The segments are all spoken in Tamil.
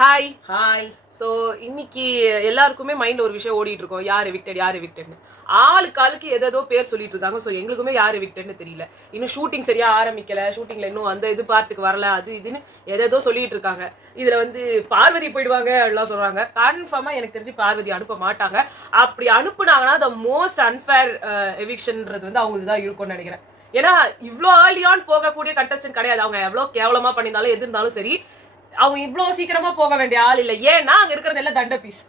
ஹாய். ஹாய். ஸோ இன்னைக்கு எல்லாருக்குமே மைண்ட்ல ஒரு விஷயம் ஓடிட்டு இருக்கோம், யார் எவிக்டட்னு. ஆளுக்கு ஏதேதோ பேர் சொல்லிட்டு இருக்காங்க. ஸோ எங்களுக்குமே யார் எவிக்டட்னு தெரியல. இன்னும் ஷூட்டிங் சரியா ஆரம்பிக்கல, ஷூட்டிங்ல இன்னும் அந்த இது பார்ட்டுக்கு வரல, அது இதுன்னு ஏதேதோ சொல்லிட்டு இருக்காங்க. இதுல பார்வதி போயிடுவாங்க அப்படிலாம் சொல்றாங்க. கன்ஃபார்மா எனக்கு தெரிஞ்சு பார்வதி அனுப்ப மாட்டாங்க. அப்படி அனுப்புனாங்கன்னா த மோஸ்ட் அன்ஃபேர் எவிக்ஷன்ன்றது அவங்களுக்கு தான் இருக்கும்னு நினைக்கிறேன். ஏன்னா இவ்வளோ ஏர்லியான் போகக்கூடிய கண்டஸ்டன்ட் கிடையாது. அவங்க எவ்வளோ கேவலமா பண்ணியிருந்தாலும் எது இருந்தாலும் சரி, அவங்க இவ்வளவு சீக்கிரமா போக வேண்டிய ஆள் இல்ல. ஏன்னா அங்க இருக்கிறது எல்லாம் தண்ட பீஸ்.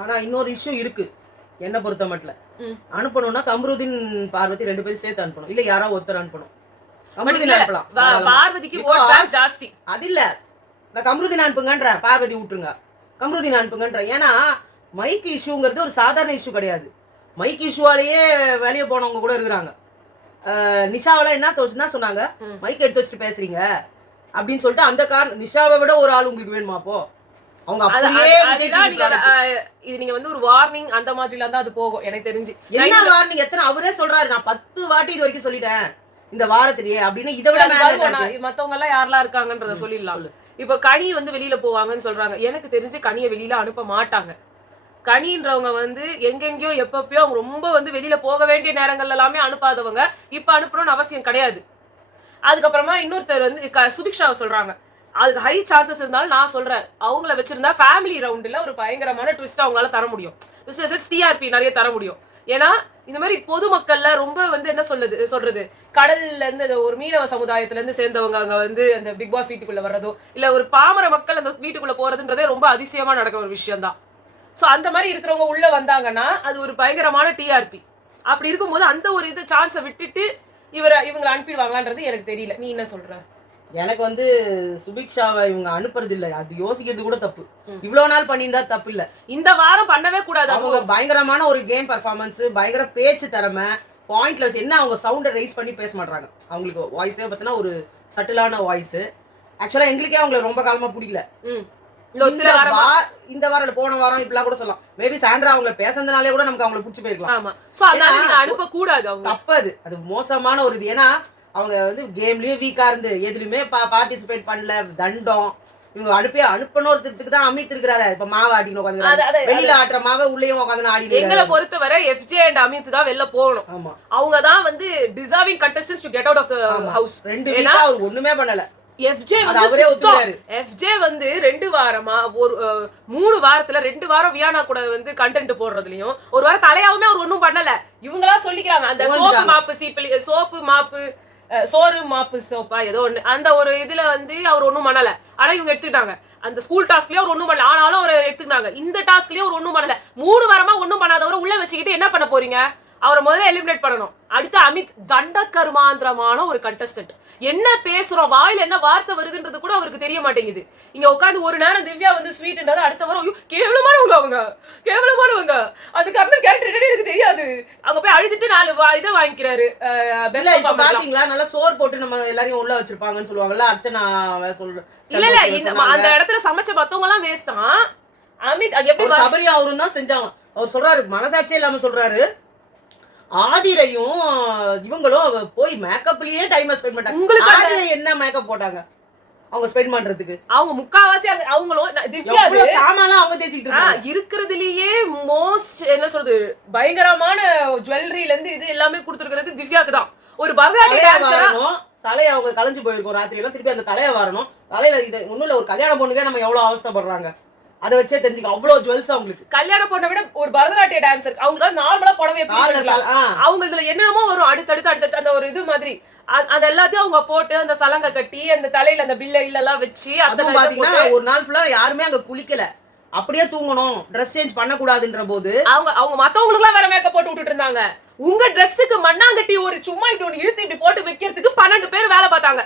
ஆனா இன்னொரு இஷ்யூ இருக்கு என்ன பொறுத்த மட்டும். அனுப்பணும்னா கம்ருதீன் பார்வதி 2 பேரும் சேர்த்து அனுப்பணும், இல்ல யாராவது ஒருத்தர் அனுப்பணும். கம்ருதீன் அனுப்பலாம், பார்வதிக்கு ஓட் பேங்க் ஜாஸ்தி. அது இல்ல, நான் கம்ருதீன் அனுப்புங்கன்ற, பார்வதி விட்டுருங்க, கம்ருதீன் அனுப்புங்கன்ற. ஏன்னா மைக் இஷ்யூங்கிறது ஒரு சாதாரண இஷ்யூ கிடையாது. மைக் இஷ்யூவாலேயே வெளியே போனவங்க கூட இருக்கிறாங்க. நிஷாவெல்லாம் என்ன சொன்னாங்க, மைக் எடுத்து வச்சுட்டு பேசுறீங்க அப்படின்னு சொல்லிட்டு அந்த நிஷாவை விட ஒரு ஆள் உங்களுக்கு வேணுமா? அப்போ அவங்க அப்படியே இது நீங்க ஒரு வார்னிங் அந்த மாதிரிலாம் தான் அது போகும் எனக்கு தெரிஞ்சு. என்ன வார்னிங்? எத்தனை அவரே சொல்றாரு, நான் 10 வாட்டி இது வரைக்கும் சொல்லிட்டேன் இந்த வாரத்திலேயே அப்படின்னு. இதை விட மத்தவங்க எல்லாம் யாரெல்லாம் இருக்காங்கன்றத சொல்லிடலாம். இப்ப கனி வெளியில போவாங்கன்னு சொல்றாங்க. எனக்கு தெரிஞ்சு கனியை வெளியில அனுப்ப மாட்டாங்க. கனின்றவங்க எங்கெங்கயோ எப்பப்பயோ அவங்க ரொம்ப வெளியில போக வேண்டிய நேரங்கள்ல எல்லாமே அனுப்பாதவங்க. இப்ப அனுப்பணும்னு அவசியம் கிடையாது. அதுக்கப்புறமா இன்னொருத்தர் சுபிக்ஷாவை சொல்றாங்க. அதுக்கு ஹை சான்சஸ் இருந்தாலும் நான் சொல்றேன், அவங்கள வச்சிருந்தா ஃபேமிலி ரவுண்டுல ஒரு பயங்கரமான ட்விஸ்ட் அவங்களால தர முடியும். டிஆர்பி நிறைய தர முடியும். ஏன்னா இந்த மாதிரி பொதுமக்கள்ல ரொம்ப என்ன சொல்றது கடல்ல இருந்து ஒரு மீனவ சமுதாயத்துல இருந்து சேர்ந்தவங்க அங்க அந்த பிக் பாஸ் வீட்டுக்குள்ள வர்றதோ இல்ல ஒரு பாமர மக்கள் அந்த வீட்டுக்குள்ள போறதுன்றதே ரொம்ப அதிசயமா நடக்கிற ஒரு விஷயம் தான். சோ அந்த மாதிரி இருக்கிறவங்க உள்ள வந்தாங்கன்னா அது ஒரு பயங்கரமான டிஆர்பி. அப்படி இருக்கும்போது அந்த ஒரு சான்ஸை விட்டுட்டு இவங்களை அனுப்பிடுவாங்கன்றது எனக்கு தெரியல. நீ என்ன சொல்ற? எனக்கு சுபிக்ஷாவை இவங்க அனுப்புறது இல்ல, அது யோசிக்கிறது கூட தப்பு. இவ்வளவு நாள் பண்ணியிருந்தா தப்பு இல்ல, இந்த வாரம் பண்ணவே கூடாது. அவங்க பயங்கரமான ஒரு கேம் பர்ஃபார்மன்ஸ், பயங்கர பேச்சு திறமை, பாயிண்ட்ல என்ன அவங்க சவுண்டை ரைஸ் பண்ணி பேச மாட்டாங்க. அவங்களுக்கு வாய்ஸே பார்த்தீங்கன்னா ஒரு சட்டிலான வாய்ஸ். ஆக்சுவலா எங்களுக்கே அவங்களை ரொம்ப காலமா பிடிக்கல. இந்த வாரம் போன வாரம் இப்பெல்லாம் கூட சொல்லலாம். மேபி சாண்ட்ரா அவங்களை பேசுறதுனாலே கூட நமக்கு அவங்களை பிடிச்சி போயிருக்கலாம். அனுப்ப கூடாது, தப்பு. அது மோசமான ஒரு இது. ஏன்னா அவங்க கேம்லயே வீக்கா இருந்து எதுலயுமே பார்ட்டிசிபேட் பண்ணல. தண்டம் இவங்க அனுப்பணும்ன்றதுக்கு தான் அமித் இருக்கிறாரு. இப்ப மாவை ஆட்டின்னு உட்காந்து வெளியில ஆட்டுற மாவை உள்ளேயும் உட்காந்து ஆடி. எங்களை பொறுத்தவரை எஃப்ஜே அண்ட் அமித் தான் வெளில போகணும். ஆமா, அவங்க தான் deserving contestants to get out of the house. 2 வீக்கா அவர் ஒண்ணுமே பண்ணல. எஃப்ஜே 2 வாரமா ஒரு 3 வாரத்துல 2 வாரம் வியானா கூட கண்டென்ட் போடுறதுலயும் ஒரு வாரம் தலையாவுமே அவர் ஒண்ணும் பண்ணல. இவங்களா சொல்லிக்கிறாங்க அந்த சோப்பு மாப்பு சோப்பு மாப்பு சோறு மாப்பு சோப்பா ஏதோ ஒண்ணு அந்த ஒரு இதுல அவர் ஒண்ணும் பண்ணல. ஆனா இவங்க எடுத்துக்கிட்டாங்க. அந்த ஸ்கூல் டாஸ்க்லயே அவர் ஒண்ணும் பண்ணல, ஆனாலும் அவர் எடுத்துக்கிட்டாங்க. இந்த டாஸ்க்லயே அவர் ஒண்ணும் பண்ணல. 3 வாரமா ஒண்ணும் பண்ணாதவரை உள்ள வச்சுக்கிட்டு என்ன பண்ண போறீங்க? அவரை முதல்ல எலிமினேட் பண்ணணும். அடுத்து அமித் தண்டகர்மாந்திரமான ஒரு கண்டஸ்டன்ட். என்ன பேசுறோம், வாயில என்ன வார்த்தை வருதுன்றது கூட அவருக்கு தெரிய மாட்டேங்குது. இங்க உட்காந்து ஒரு நேரம் திவ்யா ஸ்வீட்ன்றாரு, அடுத்த வாரம் கேவலமானவங்க, அவங்க கேவலமானவங்க, அதுக்கு அப்புறம் கேரக்டர் எனக்கு தெரியாது, அங்க போய் அழுதுட்டு 4 இதை வாங்கிக்கிறாரு. பாத்தீங்களா, நல்லா சோறு போட்டு நம்ம எல்லாரையும் உள்ள வச்சிருப்பாங்கன்னு சொல்லுவாங்கல்ல, அர்ச்சனா சொல்றேன். இல்ல அந்த இடத்துல சமைச்ச மத்தவங்க எல்லாம் வேஸ்ட் தான். அமித் எப்படி சபரி அவரும் தான் செஞ்சாங்க. அவர் சொல்றாரு, மனசாட்சியே இல்லாம சொல்றாரு, ஆதிரையும் இவங்களும் போய் மேக்கப்லயே டைம் ஸ்பெண்ட் பண்ணாங்க. உங்களுக்கு ஆதிரை என்ன மேக்கப் போட்டாங்க அவங்க ஸ்பெண்ட் பண்றதுக்கு? அவங்க முக்காவாசி அவங்களும் திவ்யா சாமான்லாம் அவங்க தேய்ச்சிட்டு இருக்காங்க. இருக்கிறதுலயே மோஸ்ட் என்ன சொல்றது பயங்கரமான ஜுவல்லரியில இருந்து இது எல்லாமே கொடுத்துருக்கிறது திவ்யாக்கு தான். ஒரு பரதநாட்டிய டான்ஸரா தலையை அவங்க கலைஞ்சு போயிருக்கும் ராத்திரி எல்லாம், திருப்பி அந்த தலையை வரணும். தலையில இது ஒண்ணும் இல்ல, ஒரு கல்யாண பொண்ணுக்கே நம்ம எவ்வளவு அவஸ்தைப்படுறாங்க அதை வச்சே தெரிஞ்சுக்க. அவ்வளவு ஜுவல்ஸ் அவங்களுக்கு. கல்யாண பொண்ணை விட ஒரு பரதநாட்டிய டான்சர் அவங்க நார்மலா புடவை அவங்க இதுல என்னென்னமோ வரும் அடுத்தடுத்து அந்த ஒரு இது மாதிரி அது எல்லாத்தையும் அவங்க போட்டு அந்த சலங்கை கட்டி அந்த தலையில அந்த பில்ல எல்லாம் வச்சு அதுவும் பாத்தீங்கன்னா ஒரு நாள் ஃபுல்லா யாருமே அங்க குளிக்கல, அப்படியே தூங்கணும், ட்ரெஸ் சேஞ்ச் பண்ண கூடாதுன்ற போது அவங்க மத்தவங்களுக்கு எல்லாம் வேற மேக்கப் போட்டு விட்டுட்டு இருந்தாங்க. உங்க ட்ரெஸ்ஸுக்கு மண்ணாங்கட்டி ஒரு சும்மா இப்படி ஒண்ணு இழுத்து இப்படி போட்டு வைக்கிறதுக்கு 12 பேர் வேலை பார்த்தாங்க.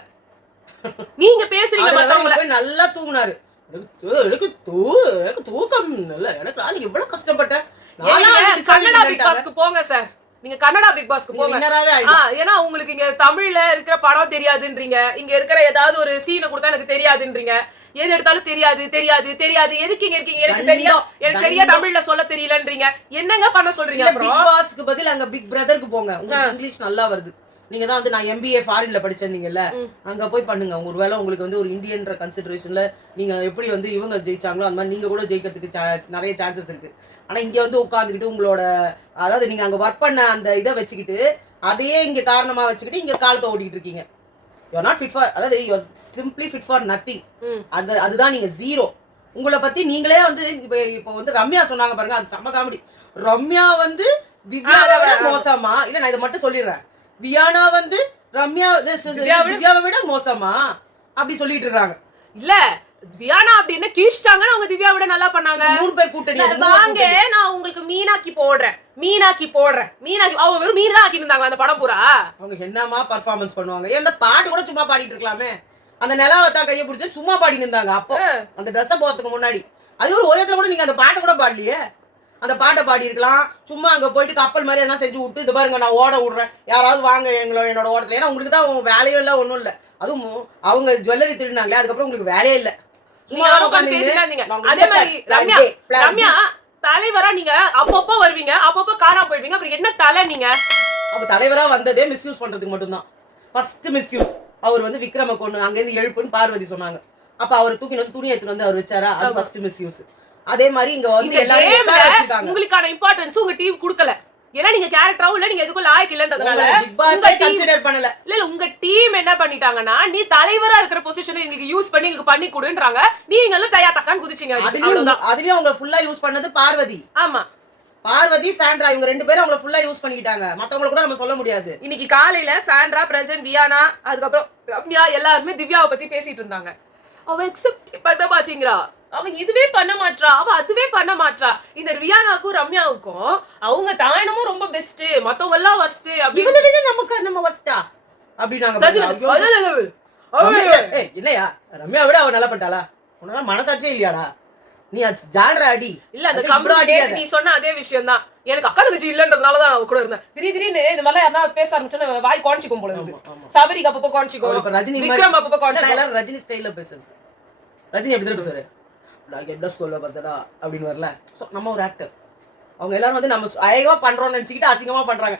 நீங்க பேசுறீங்க நல்லா தூங்குனாரு. எனக்கு தூக்கம் இல்ல, எனக்கு நாளைக்கு இவ்வளவு கஷ்டப்பட்டேன். கன்னடா பிக் பாஸ்க்கு போங்க சார், நீங்க கன்னடா பிக் பாஸ்க்கு போங்க. ஏன்னா உங்களுக்கு இங்க தமிழ்ல இருக்கிற படம் தெரியாதுன்றீங்க, இங்க இருக்கிற ஏதாவது ஒரு சீனை கொடுத்தா எனக்கு தெரியாதுன்றீங்க, எது எடுத்தாலும் தெரியாது தெரியாது தெரியாது, எதுக்கு இங்க இருக்கீங்க எனக்கு சரியா தமிழ்ல சொல்ல தெரியலன்றீங்க. என்னங்க பண்ண சொல்றீங்க? பிக் பாஸ்க்கு பதில் அங்க பிக் பிரதருக்கு போங்க, உங்களுக்கு இங்கிலீஷ் நல்லா வருது. நீங்க தான் வந்து நான் MBA ஃபாரின்ல படிச்சிருந்தீங்கல்ல, அங்க போய் பண்ணுங்க. ஒருவேளை உங்களுக்கு வந்து ஒரு இந்தியன்ற கன்சிடரேஷன்ல நீங்க எப்படி வந்து இவங்க ஜெயிச்சாங்களோ அந்த மாதிரி நீங்க கூட ஜெயிக்கிறதுக்கு நிறைய சான்சஸ் இருக்கு. ஆனா இங்க வந்து உட்காந்துக்கிட்டு உங்களோட அதாவது நீங்க அங்க ஒர்க் பண்ண அந்த இதை வச்சுக்கிட்டு அதையே இங்க காரணமா வச்சுக்கிட்டு இங்க காலத்தை ஓட்டிட்டு இருக்கீங்க. You are not fit for, அதாவது you are simply fit for nothing. அதுதான் நீங்க ஜீரோ. உங்களை பத்தி நீங்களே வந்து இப்போ வந்து ரம்யா சொன்னாங்க பாருங்க, அது செம்ம காமெடி. ரம்யா வந்து திவ்யாவை விட மோசமா, இல்ல நான் இதை மட்டும் சொல்லிடுறேன், வியானா வந்து ரம்யா திவ்யாவை விட மோசமா அப்படி சொல்லிட்டு இருக்காங்க. இல்ல வியானா அப்படின்னு கீழ்ச்சிட்டாங்கன்னு அவங்க திவ்யா விட நல்லா பண்ணாங்க. 3 பேர் கூட்டணி வாங்க நான் உங்களுக்கு மீனாக்கி போடுறேன் மீனாக்கி அவங்க வெறும் மீன் தான் ஆக்கி இருந்தாங்க அந்த படம் பூரா. அவங்க என்னமா பர்ஃபார்மன்ஸ் பண்ணுவாங்க? ஏன் அந்த பாட்டு கூட சும்மா பாடிட்டு இருக்கலாமே. அந்த நிலாவை தான் கையை பிடிச்சி சும்மா பாடி இருந்தாங்க அப்போ அந்த ட்ரெஸ்ஸை போறதுக்கு முன்னாடி. அது ஒரு இடத்துல கூட நீங்க அந்த பாட்டை கூட பாடலையே. அந்த பாட்டை பாடி இருக்கலாம். சும்மா அங்க போயிட்டு கப்பல் மாதிரி எதனா செஞ்சு விட்டு இது பாருங்க நான் ஓட விடுறேன், யாராவது வாங்க என்னோட ஓடத்துல. ஏன்னா உங்களுக்கு தான் வேலையும் இல்லை ஒன்றும் இல்லை. அதுவும் அவங்க ஜுவல்லரி திருடினாங்களே, அதுக்கப்புறம் உங்களுக்கு வேலையே இல்லை. அதே மாதிரி ரம்யா தலைவரா நீங்க அப்பப்போ வருவீங்க, அப்பப்போ காணா போயிடுவீங்க. அப்புறம் என்ன தலை நீங்க? அப்ப தலைவரா வந்ததே மிஸ்யூஸ் பண்றதுக்கு மட்டும்தான். ஃபர்ஸ்ட் மிஸ்யூஸ் அவர் வந்து விக்ரம கொண்டு அங்கேருந்து எழுப்புன்னு பார்வதி சொன்னாங்க. அப்ப அவர் தூக்கி வந்து துணி எடுத்துட்டு வந்து அவர் வச்சாரா, அது ஃபர்ஸ்ட் மிஸ்யூஸ். அதே மாதிரி இங்க வந்து எல்லாரும் உங்களுக்கான இம்பார்ட்டன்ஸ் உங்க டீம் கொடுக்கல. ஏன்னா நீங்க கேரக்டராவும் இல்ல, நீங்க எதுக்கும் லாயக்கு இல்லன்றதுனால பிக் பாஸ் கன்சிடர் பண்ணல. இல்ல உங்க டீம் என்ன பண்ணிட்டாங்கன்னா, நீ தலைவரா இருக்கிற பொசிஷனை எங்களுக்கு யூஸ் பண்ணி எங்களுக்கு பண்ணி கொடுன்றாங்க. நீங்க எல்லாம் தயா தக்கான்னு குதிச்சீங்க. அதுலயும் அவங்க ஃபுல்லா யூஸ் பண்ணது பார்வதி. ஆமா, பார்வதி சாண்ட்ரா இவங்க 2 பேரும் அவங்கள ஃபுல்லா யூஸ் பண்ணிக்கிட்டாங்க. மத்தவங்கள கூட நம்ம சொல்ல முடியாது. இன்னைக்கு காலையில சாண்ட்ரா, பிரஜன், வியானா, அதுக்கப்புறம் ரம்யா எல்லாருமே திவ்யாவை பத்தி பேசிட்டு இருந்தாங்க. அவ எக்ஸெப்ட் பண்ண மாட்டீங்களா, அவங்க இதுவே பண்ண மாட்டா, அவ அதுவே பண்ண மாட்டா. இந்த வியானாக்கும் ரம்யாவுக்கும் அவங்க தானமும் ரொம்ப பெஸ்ட், மத்தவங்க எல்லாம் வர்ஸ்ட். நம்ம வர்ஸ்டா அப்படினாங்க. இல்லையா ரம்யா விட அவ நல்லா பண்ணிட்டாளா? உன்னால மனசாட்சியே இல்லையாடா? நீ ஜால்ரா அடி. இல்ல அந்த கம்பெனி நீ சொன்ன அதே விஷயம் தான். எனக்கு அக்கா தங்கச்சி இல்லன்றதுனால தான் அவ கூட இருந்தேன். திடீர்னு இந்த மாதிரி யாராவது பேச ஆரம்பிச்சோன்னா வாய் காணிச்சிக்கும் போல இருக்கு. சபரிக்கு அப்பப்போ காணிச்சிக்கும், ரஜினி விக்ரம் அப்பப்போ காணிச்சிக்கும். எல்லாரும் ரஜினி ஸ்டைல்ல பேசுறது. ரஜினி எப்படி தான் பேசுவாரு, நான் என்ன சொல்ல பார்த்தடா அப்படின்னு வரல. நம்ம ஒரு ஆக்டர், அவங்க எல்லாரும் வந்து நம்ம அழகா பண்றோம்னு நினைச்சுக்கிட்டு அசிங்கமா பண்றாங்க.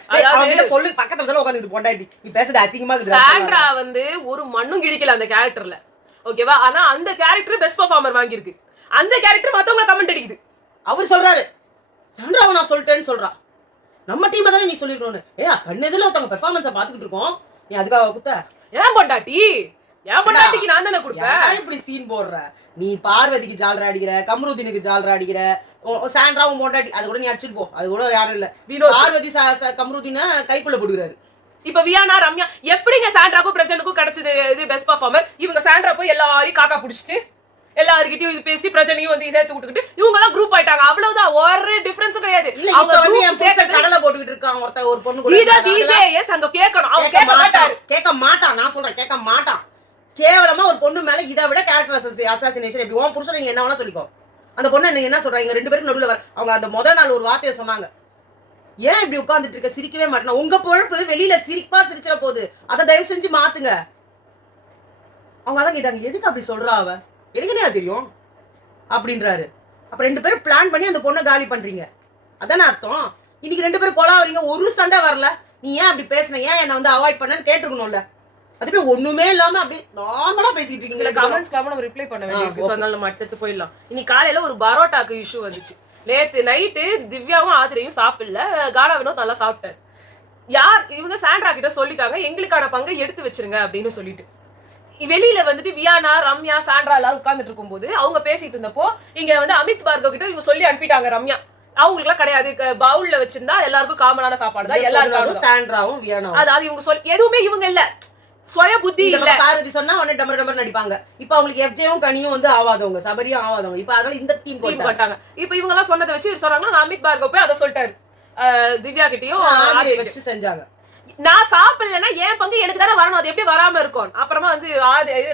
சொல்லு பக்கத்துல தான் உட்காந்து பொண்டாட்டி நீ பேசுறது அசிங்கமா இருக்கு. சாண்ட்ரா வந்து ஒரு மண்ணும் கிடிக்கல அந்த கேரக்டர்ல, ஓகேவா? ஆனா அந்த கேரக்டர் பெஸ்ட் பெர்ஃபார்மர் வாங்கியிருக்கு. அந்த கேரக்டர் மத்தவங்க கமெண்ட் அடிக்குது. அவர் சொல்றாரு சாண்ட்ராவை நான் சொல்லிட்டேன்னு சொல்றா. நம்ம டீமை தானே நீ சொல்லிருக்கணும்னு. கண்ணெதில ஒருத்தவங்க பெர்ஃபார்மன்ஸை பார்த்துக்கிட்டு இருக்கோம், நீ அதுக்காக குத்த? ஏன் பொண்டாட்டி, என் பொண்டாட்டிக்கு நான் தானே கொடுப்பேன். இப்படி சீன் போடுற நீ. பார்வதிக்கு ஜால்ரா அடிக்கிற, கமருதீனுக்கு ஜால்ரா அடிக்கிற, சாண்ட்ராவும் பொண்டாட்டி அது கூட நீ அடிச்சுட்டு போ, அது கூட யாரும் இல்ல. பார்வதி கமருதீனை கைக்குள்ள போடுகிறாரு. இப்ப வியானா, ரம்யா எப்படிங்க சாண்ட்ராக்கும் பிரஜனுக்கும் கிடைச்சது இது பெஸ்ட் பெர்ஃபார்மர்? இவங்க சாண்ட்ரா போய் எல்லாரையும் காக்கா பிடிச்சிட்டு எல்லாருக்கிட்டையும் இது பேசி பிரச்சனையும் வந்து சேர்த்து விட்டுக்கிட்டு இவங்க எல்லாம் குரூப் ஆயிட்டாங்க. அவ்வளவுதான், ஒரு டிஃபரன்ஸும் கிடையாது. அவங்க வந்து என் புருஷன் கடலை போட்டுக்கிட்டு இருக்காங்க ஒருத்தர் ஒரு பொண்ணு கூட. இத டிஜேஎஸ் அங்க கேட்கணும். அவங்க கேட்க மாட்டான். நான் சொல்றேன் கேட்க மாட்டான். கேவலமா ஒரு பொண்ணு மேல இதை விட கேரக்டர் அசாசினேஷன் எப்படி? உன் புருஷன் நீங்க என்ன வேணா சொல்லிக்கோ. அந்த பொண்ணு நீங்க என்ன சொல்றாங்க? 2 பேருக்கு நடுவுல வர அவங்க அந்த முதல் நாள் ஒரு வார்த்தையை சொன்னாங்க, ஏன் இப்படி உட்கார்ந்துட்டு இருக்க, சிரிக்கவே மாட்டேன். உங்க பொழப்பு வெளியில சிரிப்பா சிரிச்சிட போகுது, அதை தயவு செஞ்சு மாத்துங்க. அவங்க அதான் கேட்டாங்க, எதுக்கு அப்படி சொல்றா அவ, எனக்குனே தெரியும் அப்படின்றாரு. அப்ப 2 பேரும் பிளான் பண்ணி அந்த பொண்ணை காலி பண்றீங்க, அதானே அர்த்தம்? இன்னைக்கு 2 பேரும் கொலாவறீங்க, ஒரு சண்டை வரல. நீ ஏன் அப்படி பேசுன, ஏன் என்ன வந்து அவாய்ட் பண்ணன்னு கேட்டுருக்கணும்ல. அதுவே ஒண்ணுமே இல்லாம அப்படி நார்மலா பேசிட்டு இருக்கீங்க. சில கமெண்ட்ஸ்க்காக நம்ம ரிப்ளை பண்ண வேண்டியிருக்கு. சோ அதனால நம்ம அடுத்து போயிடலாம். இன்னைக்கு காலையில ஒரு பரோட்டாக்கு இஷ்யூ வந்துச்சு. நேத்து நைட்டு திவ்யாவும் ஆதிரையும் சாப்பிடல, கானா வினோத் நல்லா சாப்பிட்டாரு. இவங்க சாண்ட்ரா கிட்ட சொல்லிட்டாங்க எங்களுக்கான பங்கை எடுத்து வச்சிருங்க அப்படின்னு சொல்லிட்டு. வெளியில வந்துட்டு வியானா, ரம்யா, சாண்ட்ரா எல்லாரும் உட்கார்ந்துட்டு இருக்கும் போது அவங்க பேசிட்டு இருந்தப்போ இங்க வந்து அமித் பார்கவ் கிட்ட இவங்க சொல்லி அனுப்பிட்டாங்க ரம்யா, அவங்களுக்கு எல்லாம் கிடையாது, பவுல்ல வச்சிருந்தா எல்லாருக்கும் காமனான சாப்பாடு தான் எல்லாரும். சாண்ட்ராவும் வியானாவும் அதாவது இவங்க சொல்லி எதுவுமே இவங்க இல்ல, சுய புத்தி இல்ல. பார்வதி சொன்னா உடனே டமர் டமர் நடிப்பாங்க. இப்ப அவங்களுக்கு எஃப்ஜேவும் கனியும் வந்து ஆவாதவங்க, சபரியும் ஆவாதவங்க. இப்ப அதனால இந்த டீம் போட்டாங்க. இப்ப இவங்க எல்லாம் சொன்னதை வச்சு சொல்றாங்கன்னா அமித் பார்கவ் போய் அதை சொல்லிட்டாரு திவ்யா கிட்டயும் வச்சு செஞ்சாங்க. நான் சாப்பிடலன்னா என் பங்கு எனக்கு தானே வரணும், அது எப்படி வராம இருக்கும்? அப்புறமா வந்து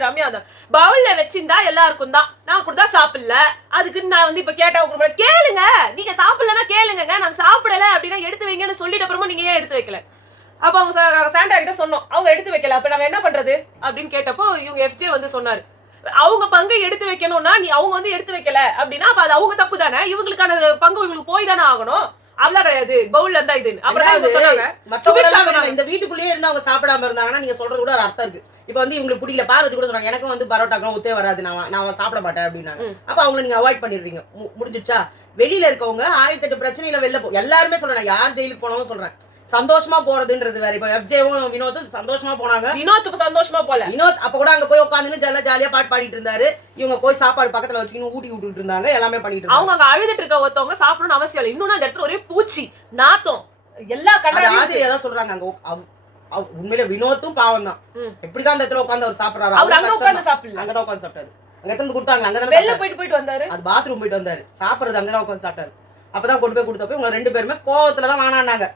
ரம்யா தான் பவுல்ல வச்சிருந்தா எல்லாருக்கும் தான், நான் கூட தான் சாப்பிடல, அதுக்கு நான் வந்து இப்ப கேட்டா கேளுங்க, நீங்க சாப்பிடலன்னா கேளுங்க, நாங்க சாப்பிடல அப்படின்னா எடுத்து வைங்கன்னு சொல்லிட்டு அப்புறமா நீங்க ஏன் எடுத்து வைக்கல? அப்ப அவங்க சாண்டா கிட்ட சொன்னோம், அவங்க எடுத்து வைக்கல, அப்ப நாங்க என்ன பண்றது அப்படின்னு கேட்டப்போ இவங்க எஃப்ஜே வந்து சொன்னாரு, அவங்க பங்கை எடுத்து வைக்கணும்னா நீ அவங்க வந்து எடுத்து வைக்கல அப்படின்னா அப்ப அது அவங்க தப்பு தானே, இவங்களுக்கான பங்கு இவங்களுக்கு போய் தானே ஆகணும். அவ்வளவு கிடையாது, பவுல்ல இருந்தா இது. அப்புறம் இவங்க சொன்னாங்க இந்த வீட்டுக்குள்ளேயே இருந்து அவங்க சாப்பிடாம இருந்தாங்கன்னா நீங்க சொல்றது கூட ஒரு அர்த்தம் இருக்கு. இப்ப வந்து இவங்களுக்கு பிடிக்கல, பார்வதி கூட சொன்னாங்க எனக்கும் வந்து பரோட்டாக்கெல்லாம் ஒத்தே வராது, நான் சாப்பிட மாட்டேன் அப்படின்னாங்க. அப்ப அவங்களை நீங்க அவாய்ட் பண்ணிடுறீங்க, முடிஞ்சிச்சா? வெளியில இருக்கவங்க 1008 பிரச்சனையில வெளில எல்லாருமே சொல்றேன், யார் ஜெயிலுக்கு போனவங்க சொல்றேன், சந்தோஷமா போறதுன்றது வேற. இப்ப எஃப்ஜேவும் வினோத்தும் சந்தோஷமா போனாங்க. வினோத் சந்தோஷமா போல. வினோத் அப்ப கூட அங்க போய் உட்காந்துன்னு ஜாலியா பாட்டு பாடிட்டு இருந்தாரு. இவங்க போய் சாப்பாடு பக்கத்துல வச்சுக்கின்னு ஊட்டி விட்டுட்டு இருந்தாங்க, எல்லாமே பண்ணிட்டு இருந்தாங்க. அவங்க அங்க அழுதுட்டு இருக்க ஒருத்தவங்க சாப்பிடணும்னு அவசியம் இல்லை. இன்னும் அந்த இடத்துல ஒரே பூச்சி நாத்தம் எல்லா கண்டாலும் ஏதாவது சொல்றாங்க. அங்க உண்மையில வினோத்தும் பாவம் தான். எப்படிதான் அந்த இடத்துல உட்காந்து அவர் சாப்பிடறாரு, அவர் அங்க உட்கார்ந்து சாப்பிடல, அங்கதான் உட்கார்ந்து சாப்பிட்டாரு. அங்க எடுத்து கொடுத்தாங்க, அங்கதான் வெளில போயிட்டு வந்தாரு. அது பாத்ரூம் போயிட்டு வந்தாரு, சாப்பிடுறது அங்கதான் உட்கார்ந்து சாப்பிட்டாரு. அப்பதான் கொண்டு போய் கொடுத்தப்ப இவங்க 2 பேருமே கோவத்துலதான் வானானாங்க,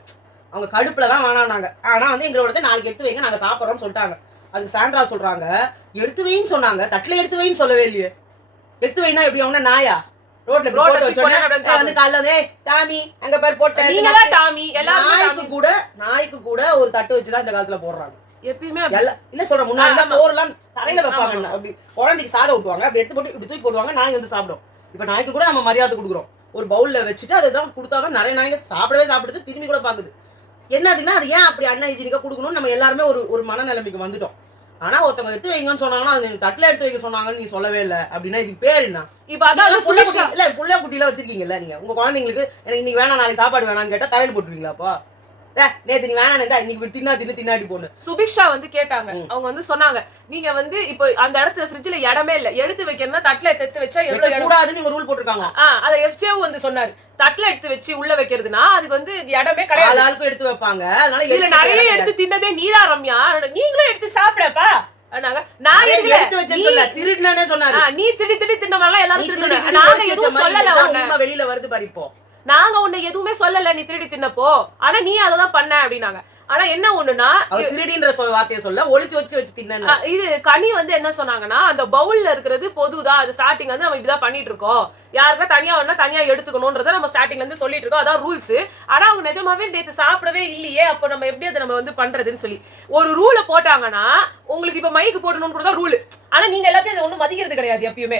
அவங்க கடுப்புலதான் வானானாங்க. ஆனா வந்து எங்களோட நாளைக்கு எடுத்து வைங்க, நாங்க சாப்பிடறோம்னு சொல்லிட்டாங்க. அதுக்கு சாண்ட்ரா சொல்றாங்க எடுத்து வைன்னு சொன்னாங்க, தட்டுல எடுத்து வைன்னு சொல்லவே இல்லையே. எடுத்து வைனா எப்படி அவங்க நாயா ரோட்ல போட்டு வச்சோன்னே வந்து காலைல டாமி அங்க பேர் போட்டேன். நாய்க்கு கூட ஒரு தட்டு வச்சுதான் இந்த காலத்துல போடுறாங்க எப்பயுமே. இல்ல சொல்றேன், முன்னாடி சோறு எல்லாம் தரையில வைப்பாங்க, அப்படி குழந்தைக்கு சாதம் ஊட்டுவாங்க, அப்படி எடுத்து போட்டு இப்படி தூக்கி போடுவாங்க, நாய் வந்து சாப்பிடும். இப்ப நாய்க்கு கூட நம்ம மரியாதை கொடுக்குறோம், ஒரு பவுல்ல வச்சுட்டு அதுதான் கொடுத்தாதான் நிறைய நாய்ங்க சாப்பிடுது, திரும்பி கூட பாக்குது. என்னதுன்னா அது ஏன் அப்படி அன்ஹைஜீனிக்கா கொடுக்கணும்னு நம்ம எல்லாருமே ஒரு மனநிலைமைக்கு வந்துட்டோம். ஆனா ஒருத்தவங்க எடுத்து வைங்கன்னு சொன்னாங்கன்னா அது தட்டுல எடுத்து வைக்க சொன்னாங்கன்னு நீ சொல்லவே இல்லை அப்படின்னா இதுக்கு பேர் என்ன? இப்ப அதான் புள்ள குட்டியில வச்சிருக்கீங்கல்ல நீங்க உங்க குழந்தைங்களுக்கு, எனக்கு இன்னைக்கு வேணாம் நாளைக்கு சாப்பாடு வேணாம்னு கேட்டா தரையில போட்டுருவீங்களா? அப்போ நேத்து நீ வேணாம் இன்னைக்கு தின்னாடி போன்னு சுபிக்ஷா வந்து கேட்டாங்க. அவங்க வந்து சொன்னாங்க நீங்க வந்து இப்போ அந்த இடத்துல ஃப்ரிட்ஜ்ல இடமே இல்ல, எடுத்து வைக்கணும்னா தட்டுல எடுத்து வச்சா எவ்வளவு இடம் கூடாதுன்னு நீங்க ரூல் போட்டுருக்காங்க. அத எஃப்ஜேவும் வந்து சொன்னாரு, தட்டுல எடுத்து வச்சு உள்ள வைக்கிறதுனா அதுக்கு வந்து இடமே கிடையாது, ஆளுக்கும் எடுத்து வைப்பாங்க. அதனால இதுல நிறைய எடுத்து தின்னதே நீரா ரம்யா, நீங்களும் எடுத்து சாப்பிடப்பா. நான் எடுத்து வச்சேன்னு சொல்ல திருடுனே சொன்னாரு. நீ திடி தின்ன மாதிரி எல்லாரும் திருடுறாங்க, நாங்க எதுவும் சொல்லல. உண்மை வெளியில வருது பாரு, இப்போ நாங்க உன்னை எதுவுமே சொல்லல நீ திருடி தின்னப்போ, ஆனா நீ அததான் பண்ண அப்படின்னாங்க. ஆனா என்ன ஒண்ணுன்னா திருடின்ற வார்த்தையை சொல்ல ஒளிச்சு வச்சு தின்ன. இது கனி வந்து என்ன சொன்னாங்கன்னா அந்த பவுல்ல இருக்கிறது பொதுதான், அது ஸ்டார்டிங் வந்து நம்ம இப்படிதான் பண்ணிட்டு இருக்கோம், யாருன்னா தனியா வேணா தனியா எடுத்துக்கணும்ன்றத நம்ம ஸ்டார்டிங்ல இருந்து சொல்லிட்டு இருக்கோம், அதான் ரூல்ஸ். ஆனா அவங்க நிஜமாவே நேத்து சாப்பிடவே இல்லையே, அப்ப நம்ம எப்படி அதை நம்ம வந்து பண்றதுன்னு சொல்லி ஒரு ரூலை போட்டாங்கன்னா உங்களுக்கு இப்ப மைக்கு போடணும்னு கூட ரூல். ஆனா நீங்க எல்லாத்தையும் ஒண்ணும் மதிக்கிறது கிடையாது எப்பயுமே.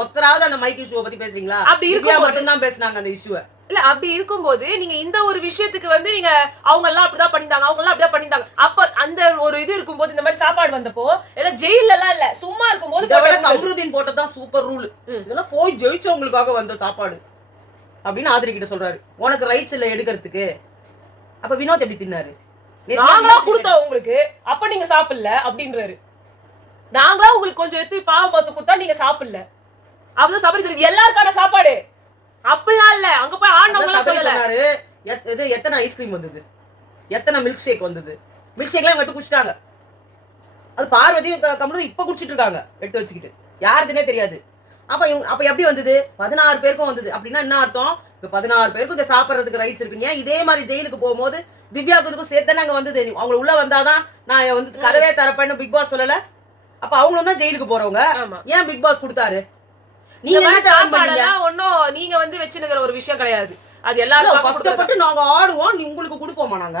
ஒருத்தராவது அந்த மைக் இஷ்யூ பத்தி பேசுறீங்களா? அப்படி மட்டும்தான் பேசினாங்க அந்த இஷ்யூ. இல்ல அப்படி இருக்கும்போது நீங்க இந்த ஒரு விஷயத்துக்கு வந்து நீங்க அவங்க எல்லாம் அப்படிதான் பண்ணிட்டாங்க, அவங்க எல்லாம் அப்படிதான் பண்ணிட்டாங்க, அப்ப அந்த ஒரு இது இருக்கும்போது இந்த மாதிரி சாப்பாடு வந்தப்போ எல்லாம் ஜெயில எல்லாம் இல்ல சும்மா இருக்கும்போது கம்ருதீன் போட்டதான் சூப்பர் ரூல். இதெல்லாம் போய் ஜெயிச்சவங்களுக்காக வந்த சாப்பாடு அப்படின்னு ஆதிரி கிட்ட சொல்றாரு. உனக்கு ரைட்ஸ் இல்ல எடுக்கிறதுக்கு. அப்ப வினோத் எப்படி தின்னாரு? நாங்களா கொடுத்தோம் உங்களுக்கு, அப்ப நீங்க சாப்பிடல அப்படின்றாரு. நாங்களா உங்களுக்கு கொஞ்சம் எடுத்து பாவம் பார்த்து கொடுத்தா நீங்க சாப்பிடல, அப்பதான் சபரி சொல்லி எல்லாருக்கான சாப்பாடு அப்படிலாம் இல்ல. அங்க போய் ஆண்டவங்க சொன்னாரு எத்தனை ஐஸ்கிரீம் வந்தது, எத்தனை மில்க் ஷேக் வந்தது, மில்க் ஷேக்லாம் எடுத்து குடிச்சிட்டாங்க. அது பார்வதியும் கமலும் இப்ப குடிச்சிட்டு இருக்காங்க எடுத்து வச்சுக்கிட்டு, யாருதுன்னே தெரியாது. அப்ப எப்படி வந்தது? 16 பேருக்கும் வந்தது. அப்படின்னா என்ன அர்த்தம்? இப்ப 16 பேருக்கும் இதை சாப்பிடறதுக்கு ரைட்ஸ் இருக்கு. ஏன் இதே மாதிரி ஜெயிலுக்கு போகும்போது திவ்யாவுக்கும் சேர்த்தானே அங்க வந்தது, அவங்க உள்ள வந்தாதான் நான் வந்து கதவே தரப்பேன்னு பிக் பாஸ் சொல்லல. அப்ப அவங்களும் தான் ஜெயிலுக்கு போறவங்க, ஏன் பிக் பாஸ் கொடுத்தாரு? நீங்க வந்து வச்சுக்கிற ஒரு விஷயம் கிடையாது, அது எல்லாரும் கஷ்டப்பட்டு நாங்க ஆடுவோம், உங்களுக்கு கொடுப்போமா நாங்க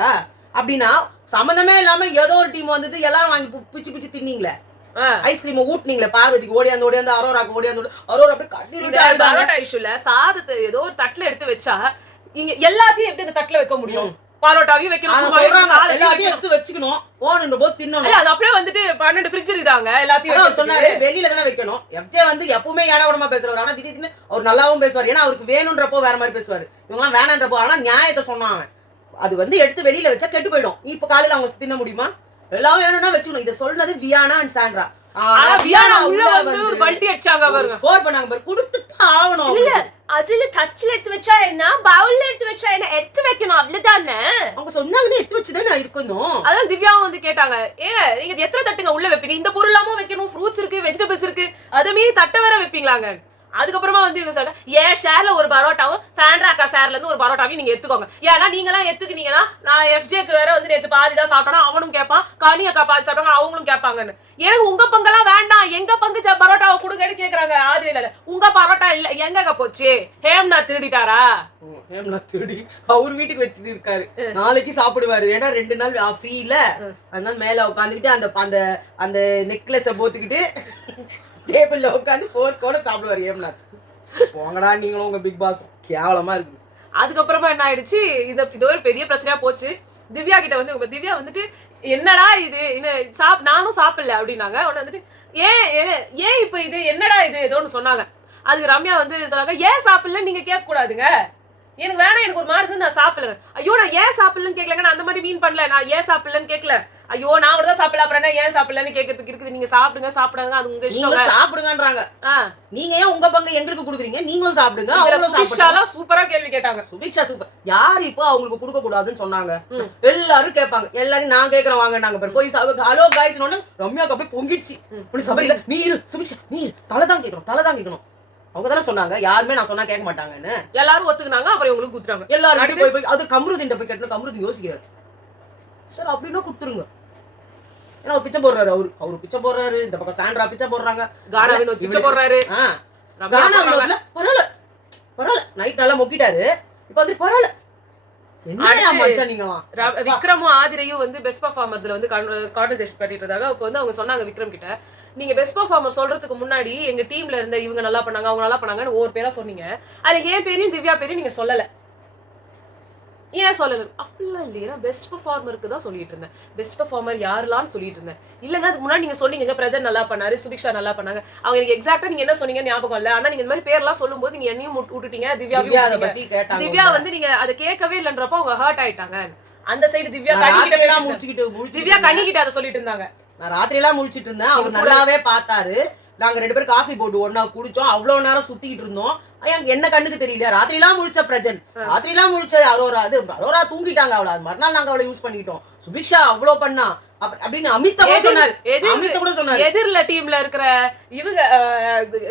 அப்படின்னா? சம்பந்தமே இல்லாம ஏதோ ஒரு டீம் வந்தது எல்லாரும் வாங்கி பிச்சு தின்னீங்களே, ஐஸ்கிரீம் ஊட்டினீங்களே, பார்வதிக்கு ஓடியாந்து அரோராக்கு ஓடியாந்து அரோரா அப்படியே சாதத்தை ஏதோ ஒரு தட்டுல எடுத்து வச்சா இங்க எல்லாத்தையும் எப்படி இந்த தட்டுல வைக்க முடியும்? பரோட்டாவையும் வைக்கணும், எடுத்து வச்சுக்கணும், போனுன்ற போது தின்னணும். அது அப்படியே வந்துட்டு 12 ஃப்ரிட்ஜ் இருக்காங்க, எல்லாத்தையும் சொன்னாரு வெளியில தானே வைக்கணும். எஃப்ஜே வந்து எப்பவுமே ஏடாவிடமா பேசுவாரு, ஆனா திடீர்னு அவர் நல்லாவும் பேசுவார். ஏன்னா அவருக்கு வேணும்ன்றப்போ வேற மாதிரி பேசுவாரு, இவங்க வேணான்றப்போ. ஆனா நியாயத்தை சொன்னாங்க, அது வந்து எடுத்து வெளியில வச்சா கெட்டு போயிடும். இப்ப காலையில அவங்க தின்ன முடியுமா? எல்லாம் வேணும்னா வச்சுக்கணும். இதை சொன்னது வியானா அண்ட் சாண்ட்ரா. அதுல டச்ல எடுத்து வச்சா என்ன, பவுல்ல எடுத்து வச்சா என்ன, எடுத்து வைக்கணும் அவ்வளவுதானே. அவங்க சொன்னாங்க எடுத்து வச்சுதானே இருக்கணும். அதான் திவ்யாவும் வந்து கேட்டாங்க, ஏங்க நீங்க எத்தனை தட்டுங்க உள்ள வைப்பீங்க? இந்த பொருளாம வைக்கணும், ஃப்ரூட்ஸ் இருக்கு, வெஜிடபிள்ஸ் இருக்கு, அதை மீறி தட்டை வேற வைப்பீங்களாங்க. அதுக்கப்புறமா வந்து இவங்க சொல்ல ஏன் ஷேர்ல ஒரு பரோட்டாவும் சாண்ட்ரா அக்கா ஷேர்ல இருந்து ஒரு பரோட்டாவையும் நீங்க எடுத்துக்கோங்க. ஏன்னா நீங்க எல்லாம் எடுத்துக்கினீங்கன்னா நான் எஃப்ஜேக்கு வேற வந்து நேற்று பாதி தான் சாப்பிட்டோம், அவனும் கேட்பான், கனி அக்கா பாதி சாப்பிட்டாங்க அவங்களும் கேட்பாங்கன்னு. எனக்கு உங்க பங்கெல்லாம் வேண்டாம், எங்க பங்கு பரோட்டாவை கொடுங்கன்னு கேக்குறாங்க. ஆதிரியில உங்க பரோட்டா இல்ல எங்க போச்சு? ஹேம்நாத் திருடிட்டாரா? ஹேம்நாத் திருடி அவர் வீட்டுக்கு வச்சுட்டு இருக்காரு, நாளைக்கு சாப்பிடுவாரு. ஏன்னா 2 நாள் ஃப்ரீ இல்ல, அதனால மேல உட்காந்துக்கிட்டு அந்த அந்த நெக்லஸ போட்டுக்கிட்டு டேபிள்ல உட்காந்து போர்க்கோட சாப்பிடுவாரு ஹேம்நாத். போங்கடா நீங்களும் உங்க பிக் பாஸ். கேவலமா இருக்கு. அதுக்கப்புறமா என்ன ஆயிடுச்சு, இது ஒரு பெரிய பிரச்சனையா போச்சு. திவ்யா கிட்ட வந்து திவ்யா வந்துட்டு என்னடா இது நானும் சாப்பிடல அப்படின்னாங்க. உடனே வந்துட்டு ஏன் ஏன் இப்ப இது என்னடா இது ஏதோ ஒன்று சொன்னாங்க. அதுக்கு ரம்யா வந்து சொன்னாங்க, ஏன் சாப்பிடல நீங்க கேட்க கூடாதுங்க, எனக்கு வேணாம், எனக்கு ஒரு மாதிரி இருந்து நான் சாப்பிடல. ஐயோ நான் ஏன் சாப்பிடலன்னு கேட்கலங்க, நான் அந்த மாதிரி மீன் பண்ணல, நான் ஏன் சாப்பிடலன்னு கேட்கல. ஐயோ நான் கூட தான் சாப்பிடல, அப்புறம் என்ன ஏன் சாப்பிடலன்னு கேட்கறதுக்கு இருக்குது. நீங்க சாப்பிடுங்க சாப்பிடுங்க, அது உங்க இஷ்டம், சாப்பிடுங்கன்றாங்க. நீங்க ஏன் உங்க பங்கு எங்களுக்கு கொடுக்குறீங்க, நீங்களும் சாப்பிடுங்க. சுபிக்ஷாலாம் சூப்பரா கேள்வி கேட்டாங்க. சுபிக்ஷா சூப்பர். யார் இப்போ அவங்களுக்கு கொடுக்க கூடாதுன்னு சொன்னாங்க? எல்லாரும் கேட்பாங்க. எல்லாரும் நான் கேட்கறேன் வாங்க நாங்க போய் ஹலோ காய்ஸ் ரம்யாக்கு போய் பொங்கிடுச்சு. சபரியில நீ இரு சுபிக்ஷா நீ தலைதான் கேட்கணும். அவங்க தானே சொன்னாங்க, யாருமே நான் சொன்னா கேட்க மாட்டாங்கன்னு. எல்லாரும் ஒத்துக்குனாங்க. அப்புறம் இவங்களுக்கு குடுத்துறாங்க. எல்லாரும் போய் அது கம்ருதீன் போய் கேட்டணும். கம்ருதீன் யோசிக்கிறாரு, சார் அப்படின்னா கொடுத்துருங்க. ஏன்னா பிச்சை போடுறாரு, அவரு பிச்சை போடுறாரு, இந்த பக்கம் சாண்ட்ரா பிச்சை போடுறாங்க, கானா வினோத் பிச்சை போடுறாரு. கானா வினோத்ல பரவாயில்ல நைட் நல்லா மொக்கிட்டாரு. இப்ப வந்து பரவாயில்ல. விக்ரமும் ஆதிரையும் வந்து பெஸ்ட் பர்ஃபார்மர்ல வந்து கான்வர்சேஷன் பண்ணிட்டு இருந்தாங்க. அப்ப வந்து அவங்க சொன்னாங்க விக்ரம் கிட்ட, நீங்க பெஸ்ட் பர்ஃபார்மர் சொல்றதுக்கு முன்னாடி எங்க டீம்ல இருந்த இவங்க நல்லா பண்ணாங்க அவங்க நல்லா பண்ணாங்கன்னு ஒவ்வொரு பேரா சொன்னீங்க. அது என் பேரையும் திவ்யா பேரையும் நீங்க சொல்லல. ஏன் சொல்லல? அப்படிலாம் இல்லையா, பெஸ்ட் பர்ஃபார்மருக்கு தான் சொல்லிட்டு இருந்தேன். பெஸ்ட் பர்ஃபார்மர் யாருலான்னு சொல்லிட்டு இருந்தேன். இல்லங்க அதுக்கு முன்னாடி நீங்க சொன்னீங்க பிரஜன் நல்லா பண்ணாரு, சுபிக்ஷா நல்லா பண்ணாங்க. அவங்க எனக்கு எக்ஸாக்டா நீங்க என்ன சொன்னீங்க ஞாபகம் இல்ல. ஆனா நீங்க இந்த மாதிரி பேர்லாம் சொல்லும் போது நீங்க என்னையும் விட்டுட்டீங்க, திவ்யா வந்து நீங்க அதை கேட்கவே இல்லைன்றப்ப அவங்க ஹர்ட் ஆயிட்டாங்க. அந்த சைடு திவ்யா கண்ணிக்கிட்ட அதை சொல்லிட்டு இருந்தாங்க. நான் ராத்திரி எல்லாம் முடிச்சிட்டு இருந்தேன். அவர் நல்லாவே பார்த்தாரு. நாங்க 2 பேரும் காஃபி போட்டு ஒன்னா குடிச்சோம். அவ்வளவு நேரம் சுத்திக்கிட்டு இருந்தோம். என்ன கண்ணுக்கு தெரியல. ராத்திரி எல்லாம் முடிச்ச பிரஜன், ராத்திரி எல்லாம் முடிச்ச அரோரா தூங்கிட்டாங்க. அவளை அது மறுநாள் நாங்க அவளை யூஸ் பண்ணிட்டோம். சுபிக்ஷா அவ்வளவு பண்ணா அப்படின்னு அமிதா கூட சொன்னாரு. எதிர்ல டீம்ல இருக்கிற இவங்க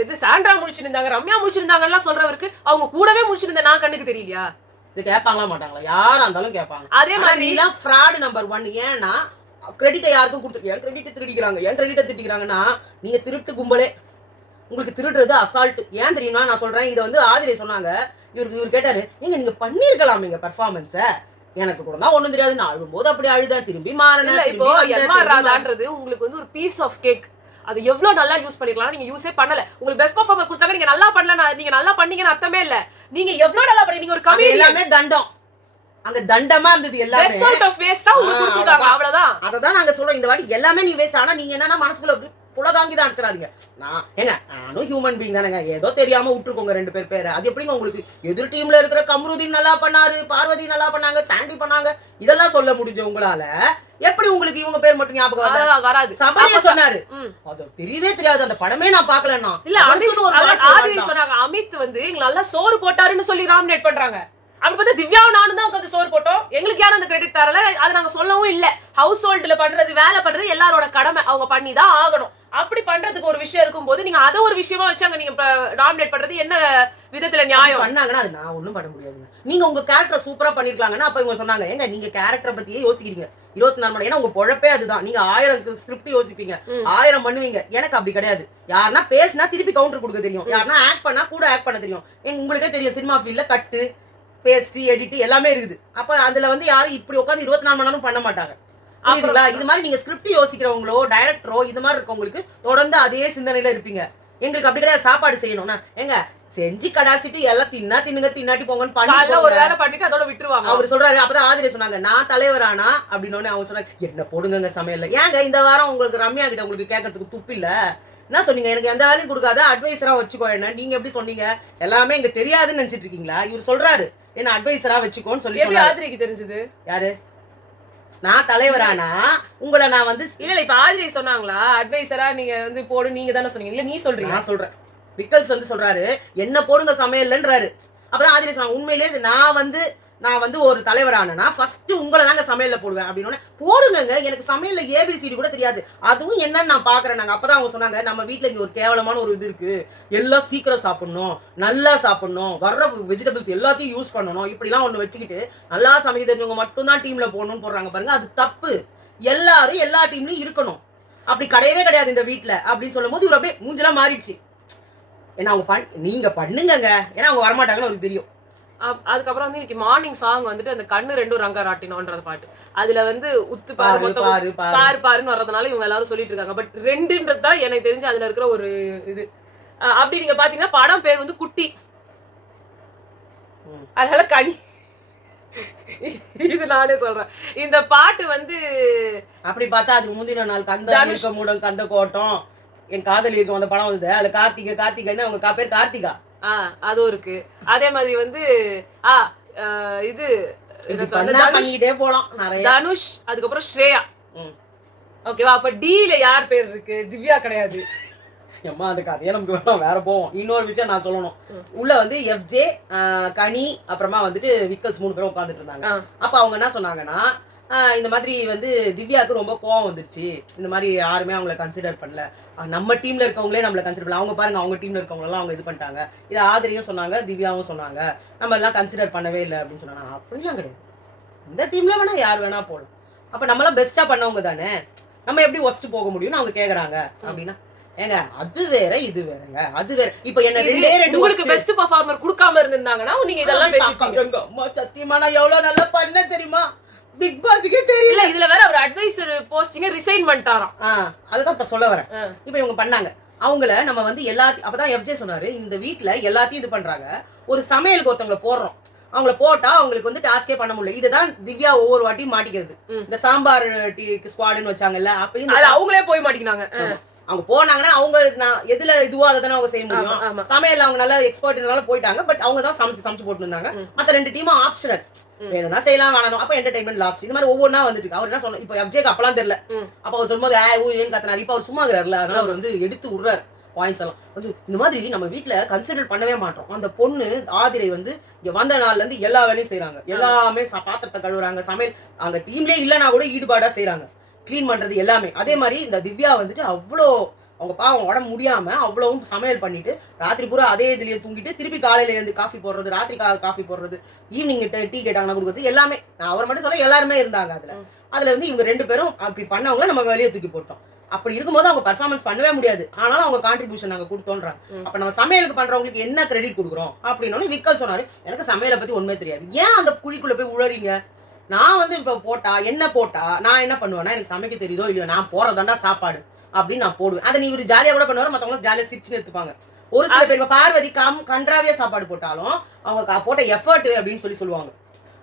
இது சாண்ட்ரா முடிச்சிருந்தாங்க, ரம்யா முடிச்சிருந்தாங்கன்னா சொல்றவருக்கு அவங்க கூடவே முடிச்சிருந்த நான் கண்ணுக்கு தெரியலையா? இது கேட்பாங்களா மாட்டாங்களா? யாரா இருந்தாலும் கேட்பாங்க. அதே மாதிரி ஃப்ராட் நம்பர் 1. ஏன்னா கிரெடிட்டை யாருக்கும் கொடுத்து என் கிரெடிட்டை திருடிக்கிறாங்க, என் கிரெடிட்டை திட்டிக்கிறாங்கன்னா நீங்க திருட்டு கும்பலே. உங்களுக்கு திருடுறது அசால்ட். ஏன் தெரியுமா நான் சொல்றேன்? இதை வந்து ஆதிரை சொன்னாங்க. இவர் கேட்டாரு, ஏங்க நீங்க பண்ணிருக்கலாம் எங்க பெர்ஃபார்மன்ஸ. எனக்கு கூட தான் ஒண்ணும் தெரியாது, நான் அழும்போது அப்படி அழுத திரும்பி மாறினேன். இப்போ ராதான்றது உங்களுக்கு வந்து ஒரு பீஸ் ஆஃப் கேக். அது எவ்வளவு நல்லா யூஸ் பண்ணிக்கலாம், நீங்க யூஸே பண்ணல. உங்களுக்கு பெஸ்ட் பெர்ஃபார்மர் கொடுத்தாங்க, நீங்க நல்லா பண்ணல, நீங்க நல்லா பண்ணீங்கன்னு அர்த்தமே இல்ல. நீங்க எவ்வளவு நல்லா பண்ணீங்க, ஒரு கம்மி எல்லாமே தண்டம். அங்க தண்டமா இருந்தது எல்லாமே. ரிசல்ட் ஆஃப் வேஸ்டா உங்களுக்கு கொடுத்துட்டாங்க, அவ்வளவுதான். அததான் நாங்க சொல்றோம், இந்த வாட்டி எல்லாமே நீ வேஸ்ட். ஆனா நீங்க என்னன்னா மனசுக்குள்ள அப்படி புலகாங்கி தான் அடிச்சிடாதீங்க. நானும் ஹியூமன் பீயிங் தானேங்க, ஏதோ தெரியாம விட்டுருக்கோங்க 2 பேர் பேரை. அது எப்படிங்க உங்களுக்கு எதிர் டீம்ல இருக்கிற கம்ருதீன் நல்லா பண்ணாரு, பார்வதி நல்லா பண்ணாங்க, சாண்டி பண்ணாங்க, இதெல்லாம் சொல்ல முடிஞ்ச உங்களால எப்படி உங்களுக்கு இவங்க பேர் மட்டும் ஞாபகம் வராது? சபரியா சொன்னாரு, அது தெரியவே தெரியாது, அந்த படமே நான் பாக்கலன்னா. இல்ல அமித் சொன்னாங்க, அமித் வந்து எங்க நல்லா சோறு போட்டாருன்னு சொல்லி ராமினேட் பண்றாங்க. அப்படி பார்த்தா திவ்யாவும் நானும் தான் உட்காந்து சோறு போட்டோம். எங்களுக்கு யாரும் அந்த கிரெடிட் தரல. அதை நாங்க சொல்லவும் இல்லை. ஹவுஸ் ஹோல்டுல பண்றது, வேலை பண்றது எல்லாரோட கடமை, அவங்க பண்ணி தான் ஆகணும். அப்படி பண்றதுக்கு ஒரு விஷயம் இருக்கும் போது நீங்க அதை ஒரு விஷயமா வச்சாங்க நீங்க டாமினேட் பண்றது என்ன விதத்துல நியாயம்? பண்ணாங்கன்னா அது நான் ஒண்ணும் பண்ண முடியாதுங்க. நீங்க உங்க கேரக்டர் சூப்பரா பண்ணிருக்காங்கன்னா அப்ப இவங்க சொன்னாங்க, ஏங்க நீங்க கேரக்டரை பத்தியே யோசிக்கிறீங்க 24 மணி. ஏன்னா உங்க பொழப்பே அதுதான். நீங்க 1000 ஸ்கிரிப்ட் யோசிப்பீங்க, 1000 பண்ணுவீங்க. எனக்கு அப்படி கிடையாது. யாருன்னா பேசினா திருப்பி கவுண்டர் கொடுக்க தெரியும், யாருன்னா ஆக்ட் பண்ணா கூட ஆக்ட் பண்ண தெரியும். உங்களுக்கே தெரியும், சினிமா ஃபீல்ட்ல கட்டு பேஸ்ட் எடிட் எல்லாமே இருக்குது. அப்ப அதுல வந்து யாரும் இப்படி உட்காந்து 24 மணி நேரம் பண்ண மாட்டாங்க. இது மாதிரி நீங்க ஸ்கிரிப்ட் யோசிக்கிறவங்களோ டைரக்டரோ இது மாதிரி இருக்கவங்களுக்கு தொடர்ந்து அதே சிந்தனையில இருப்பீங்க. எங்களுக்கு அப்படி கிடையாது. சாப்பாடு செய்யணும்னா எங்க செஞ்சு கடாசிட்டு எல்லாம் தின்னுங்க, தின்னாட்டி போங்கன்னு பண்ணி ஒரு வேலை பண்ணிட்டு அதோட விட்டுருவாங்க. அவர் சொல்றாரு. அப்பதான் ஆதிரை சொன்னாங்க, நான் தலைவரானா அப்படின்னு. அவங்க சொன்னாங்க, என்ன போடுங்க சமையல்ல. ஏங்க இந்த வாரம் உங்களுக்கு ரம்யா கிட்ட உங்களுக்கு கேட்கறதுக்கு துப்பு இல்ல? என்ன சொன்னீங்க, எனக்கு எந்த வேலையும் கொடுக்காத, அட்வைசரா வச்சுக்கோ. என்ன நீங்க எப்படி சொன்னீங்க? எல்லாமே இங்க தெரியாதுன்னு நினைச்சிட்டு இருக்கீங்களா? இவர் சொல்றாரு, என்ன அட்வைசரா வச்சுக்கோன்னு சொல்லி. ஆதிரைக்கு தெரிஞ்சது யாரு? நான் தலைவரானா உங்களை நான் வந்து இல்ல இப்ப ஆதிரை சொன்னாங்களா அட்வைசரா நீங்க வந்து போடு, நீங்க தானே சொன்னீங்க. இல்ல நீ சொல்றீங்க? நான் சொல்றேன். விக்கல்ஸ் வந்து சொல்றாரு, என்ன போடுங்க சமையல்ன்றாரு. அப்பதான் ஆதிரை சொன்னாங்க, உண்மையிலேயே நான் வந்து ஒரு தலைவரானா ஃபர்ஸ்ட் உங்களை தாங்க சமையல்ல போடுவேன் அப்படின்னு. போடுங்க, எனக்கு சமையல்ல ஏபிசிடி கூட தெரியாது, அதுவும் என்னன்னு நான் பாக்குறேன். நாங்க அப்பதான் அவங்க சொன்னாங்க, நம்ம வீட்டுல இங்க ஒரு கேவலமான ஒரு இது இருக்கு, எல்லாம் சீக்கிரம் சாப்பிடணும், நல்லா சாப்பிடணும், வர்ற வெஜிடபிள்ஸ் எல்லாத்தையும் யூஸ் பண்ணணும், இப்படிலாம் ஒண்ணு வச்சுக்கிட்டு நல்லா சமைக்க தெரிஞ்சவங்க மட்டும் தான் டீம்ல போடணும்னு போடுறாங்க பாருங்க. அது தப்பு. எல்லாரும் எல்லா டீம்லயும் இருக்கணும். அப்படி கிடையவே கிடையாது இந்த வீட்டுல அப்படின்னு சொல்லும் போது இவர் அப்படியே மூஞ்செல்லாம் மாறிடுச்சு. ஏன்னா அவங்க நீங்க பண்ணுங்க, ஏன்னா அவங்க வரமாட்டாங்கன்னு அவருக்கு தெரியும். அதுக்கப்புறம் வந்து இன்னைக்கு மார்னிங் சாங் வந்துட்டு அந்த கண்ணு ரெண்டும் ரங்க ராட்டினோன்ற பாட்டு, அதுல வந்து உத்து பாரு பாருன்னு வர்றதுனால இவங்க எல்லாரும் சொல்லிட்டு இருக்காங்க. பட் 2ன்றது தான் எனக்கு தெரிஞ்சு அதுல இருக்கிற ஒரு இது. அப்படி நீங்க பாத்தீங்கன்னா படம் பேர் வந்து குட்டி. அதனால கனி இது நானே சொல்றேன். இந்த பாட்டு வந்து அப்படி பார்த்தா அதுக்கு முந்தின நாள் கந்த இருக்க மூடம் கந்த கோட்டம் என் காதலி இருக்கும் அந்த படம் வந்தது. அதுல கார்த்திகைன்னு அவங்க பேர் கார்த்திகா. அதுவும் இருக்கு. அதே மாதிரி வந்து இது பண்ணிட்டே போலாம் நிறைய. தனுஷ், அதுக்கப்புறம் ஸ்ரேயா. ஓகேவா? அப்ப டீல யார் பேர் இருக்கு? திவ்யா கிடையாது. அம்மா அந்த கதையே நமக்கு வேணாம், வேற போவோம். இன்னொரு விஷயம் நான் சொல்லணும். உள்ள வந்து எஃப்ஜே, கனி, அப்புறமா வந்துட்டு விக்கல்ஸ் 3 பேரும் உட்காந்துட்டு இருந்தாங்க. அப்ப அவங்க என்ன சொன்னாங்கன்னா, இந்த மாதிரி வந்து திவ்யாவுக்கு ரொம்ப கோவம் வந்துருச்சு, இந்த மாதிரி யாருமே அவங்கள கன்சிடர் பண்ணல, நம்ம டீம்ல இருக்கவங்களே நம்மள கன்சிடர் பண்ணல, அவங்க பாருங்க அவங்க டீம்ல இருக்கவங்களெல்லாம் அவங்க இது பண்ணிட்டாங்க. இது ஆதிரியும் சொன்னாங்க, திவ்யாவும் சொன்னாங்க, நம்ம எல்லாம் கன்சிடர் பண்ணவே இல்லை அப்படின்னு சொன்னாங்க. அப்படிலாம் கிடையாது. இந்த டீம்ல வேணா யார் வேணா போடும். அப்ப நம்மளாம் பெஸ்டா பண்ணவங்க தானே, நம்ம எப்படி ஒஸ்ட் போக முடியும்னு அவங்க கேக்குறாங்க. அப்படின்னா ஏங்க அது வேற இது வேறங்க, அது வேற. இப்ப என்ன ரெண்டு உங்களுக்கு பெஸ்ட் பெர்ஃபார்மர் கொடுக்காம இருந்திருந்தாங்கன்னா நீங்க இதெல்லாம் பேசிட்டீங்க. அம்மா சத்தியமா நான் எவ்வளவு நல்லா பண்ண தெரியுமா, பிக் பாஸ்க்கே தெரியல. இதுல வேற ஒரு அட்வைசர் போஸ்டிங்க ரிசைன் பண்ணிட்டாராம். அதுதான் இப்ப சொல்ல வரேன். இப்ப இவங்க பண்ணாங்க, அவங்கள நம்ம வந்து எல்லாத்தையும், அப்பதான் எஃப்ஜே சொன்னாரு, இந்த வீட்டுல எல்லாத்தையும் இது பண்றாங்க, ஒரு சமையலுக்கு ஒருத்தவங்களை போடுறோம், அவங்கள போட்டா அவங்களுக்கு வந்து டாஸ்கே பண்ண முடியல. இதுதான் திவ்யா ஒவ்வொரு வாட்டியும் மாட்டிக்கிறது. இந்த சாம்பார் ஸ்குவாடுன்னு வச்சாங்கல்ல, அப்பயும் அவங்களே போய் மாட்டிக்கினாங்க. அவங்க போனாங்கன்னா அவங்க எதுல இதுவோ அதை தானே அவங்க செய்ய முடியும். சமையல் அவங்க நல்லா எக்ஸ்பர்ட்னால போயிட்டாங்க. பட் அவங்க தான் சமைச்சு போட்டு இருந்தாங்க. மத்த 2 டீமும் ஆப்ஷனல், வேணும்னா செய்யலாம் வேணும். அப்ப என்டர்டைன்மெண்ட் லாஸ்ட். இந்த மாதிரி ஒவ்வொன்றா வந்துட்டு அவர் என்ன சொன்ன, இப்போ எஃப்ஜேக்கு அப்பெல்லாம் தெரியல. அப்ப அவர் சொல்லும்போது ஏன் கத்துனாரு. இப்ப அவர் சும்மா இருக்கிறாருல, அதனால அவர் வந்து எடுத்து விடுறாரு பாயிண்ட்ஸ் எல்லாம். வந்து இந்த மாதிரி நம்ம வீட்டுல கன்சிடர் பண்ணவே மாட்டோம். அந்த பொண்ணு ஆதிரை வந்து இங்க வந்த நாள்ல இருந்து எல்லா வேலையும் செய்யறாங்க, எல்லாமே பாத்திரத்தை கழுவுறாங்க, சமையல் அங்க டீம்லயே இல்லைன்னா கூட ஈடுபாடா செய்யறாங்க, கிளீன் பண்றது எல்லாமே. அதே மாதிரி இந்த திவ்யா வந்துட்டு அவ்வளோ அவங்க பாவம் உடம்பு முடியாம அவ்வளவும் சமையல் பண்ணிட்டு ராத்திரி பூரா அதே இதுலயே தூங்கிட்டு திருப்பி காலையில இருந்து காஃபி போடுறது, ராத்திரி காஃபி போடுறது, ஈவினிங் டீ கேட்டாங்கன்னா கொடுக்குறது, எல்லாமே. நான் அவர் மட்டும் சொல்ல எல்லாருமே இருந்தாங்க அதுல வந்து இவங்க 2 பேரும் அப்படி பண்ணவங்க நம்ம வெளியே தூக்கி போட்டோம். அப்படி இருக்கும்போது அவங்க பர்ஃபார்மன்ஸ் பண்ணவே முடியாது. ஆனாலும் அவங்க கான்ட்ரிபியூஷன் நாங்க கொடுத்தோன்றாங்க. அப்ப நம்ம சமையலுக்கு பண்றவங்களுக்கு என்ன கிரெடிட் கொடுக்குறோம் அப்படின்னு விக்கல் சொன்னாரு. எனக்கு சமையலை பத்தி ஒண்ணுமே தெரியாது, ஏன் அந்த குழிக்குள்ள போய் உழறீங்க? நான் வந்து இப்ப போட்டா நான் என்ன பண்ணுவேன்னா, எனக்கு சமைக்க தெரியுதோ இல்லையோ, நான் போறதாண்டா சாப்பாடு அப்படின்னு நான் போடுவேன். அதை நீ ஒரு ஜாலியா கூட பண்ணுவாரு, மத்தவங்க ஜாலியா சிரிச்சுன்னு எடுத்துப்பாங்க. ஒரு சில பேர் இப்ப பார்வதி கன்றாவியா சாப்பாடு போட்டாலும் அவங்க போட்ட எஃபர்ட் அப்படின்னு சொல்லுவாங்க,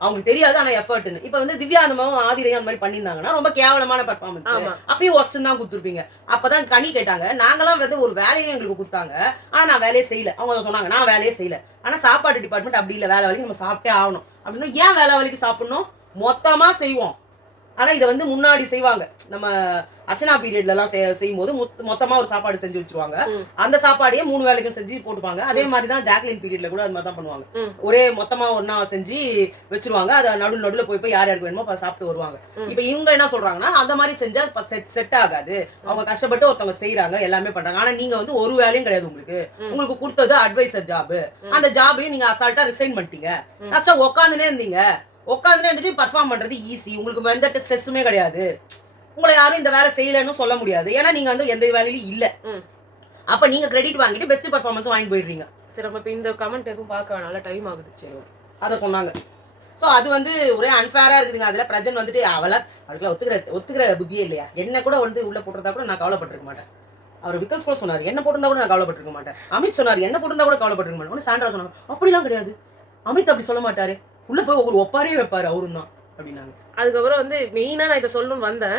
அவங்களுக்கு தெரியாது ஆனா எஃபர்ட்னு. இப்ப வந்து திவ்யா அந்த மாதிரி ஆதிரையும் அந்த மாதிரி பண்ணியிருந்தாங்கன்னா ரொம்ப கேவலமான பெர்ஃபார்மன்ஸ், அப்பயும் ஒஸ்ட் தான் கொடுத்துருப்பீங்க. அப்பதான் கனி கேட்டாங்க, நாங்களாம் வந்து ஒரு வேலையை எங்களுக்கு கொடுத்தாங்க, ஆனா நான் வேலையே செய்யல. அவங்க சொன்னாங்க நான் வேலையே செய்யல, ஆனா சாப்பாடு டிபார்ட்மெண்ட் அப்படி இல்லை, வேலை வேலைக்கு நம்ம சாப்பிட்டே ஆகணும் அப்படின்னு. ஏன் வேலை வேலைக்கு சாப்பிடணும், மொத்தமா செய்வோம். ஆனா இதை வந்து முன்னாடி செய்வாங்க, நம்ம அர்ச்சனா பீரியட்ல எல்லாம் செய்யும் போது மொத்தமா ஒரு சாப்பாடு செஞ்சு வச்சிருவாங்க, அந்த சாப்பாடையே 3 வேளைக்கும் செஞ்சு போட்டுப்பாங்க. அதே மாதிரிதான் ஜாக்லின் பீரியட்ல கூட அது மாதிரி தான் பண்ணுவாங்க, ஒரே மொத்தமா ஒன்னா செஞ்சு வச்சிருவாங்க, அதை நடுல போய் யார் யாருக்கு வேணுமோ சாப்பிட்டு வருவாங்க. இப்ப இவங்க என்ன சொல்றாங்கன்னா, அந்த மாதிரி செஞ்சா செட் ஆகாது, அவங்க கஷ்டப்பட்டு ஒருத்தவங்க செய்யறாங்க, எல்லாமே பண்றாங்க, ஆனா நீங்க வந்து ஒரு வேலையும் கிடையாது, உங்களுக்கு கொடுத்தது அட்வைசர் ஜாப், அந்த ஜாபையும் நீங்க அசால்ட்டா ரிசைன் பண்ணிட்டீங்க, கஷ்டம் உட்காந்துனே இருந்தீங்க, உட்காந்துட்டு பர்ஃபார்ம் பண்றது ஈஸி, உங்களுக்கு எந்த ஸ்ட்ரெஸ்ஸுமே கிடையாது, உங்களை யாரும் இந்த வேலை செய்யலன்னு சொல்ல முடியாது, ஏன்னா நீங்க வந்து எந்த வேலையிலும் இல்ல. அப்ப நீங்க கிரெடிட் வாங்கிட்டு பெஸ்ட் பெர்ஃபார்மன்ஸ் வாங்கி போயிடுறீங்க. சரி, அப்ப இந்த கமெண்ட் எதுவும் பார்க்க வேணாம், டைம் ஆகுது. சரி, அத சொன்னாங்க. சோ அது வந்து ஒரே அன்ஃபேரா இருக்குதுங்க. அதுல பிரஜன் வந்துட்டு அவளுக்கு ஒத்துக்கிற புத்தியே இல்லையா, என்ன கூட வந்து உள்ள போட்டுறதா கூட நான் கவலைப்பட்டிருக்க மாட்டேன். அவர் விக்கல்ஸ் கூட சொன்னாரு, என்ன போட்டிருந்தா கூட நான் கவலைப்பட்டிருக்க மாட்டேன். அமித் சொன்னாரு, என்ன போட்டிருந்தா கூட கவலைப்பட்டிருக்க மாட்டேன். சாண்ட்ரா சொன்னாங்க, அப்படிலாம் கிடையாது, அமித் அப்படி சொல்ல மாட்டாரு, உள்ள போய் ஒரு ஒப்பாரே வைப்பாரு அவரும் தான் அப்படின்னாங்க. அதுக்கப்புறம் வந்து மெயினா நான் இதை சொல்லணும் வந்தேன்.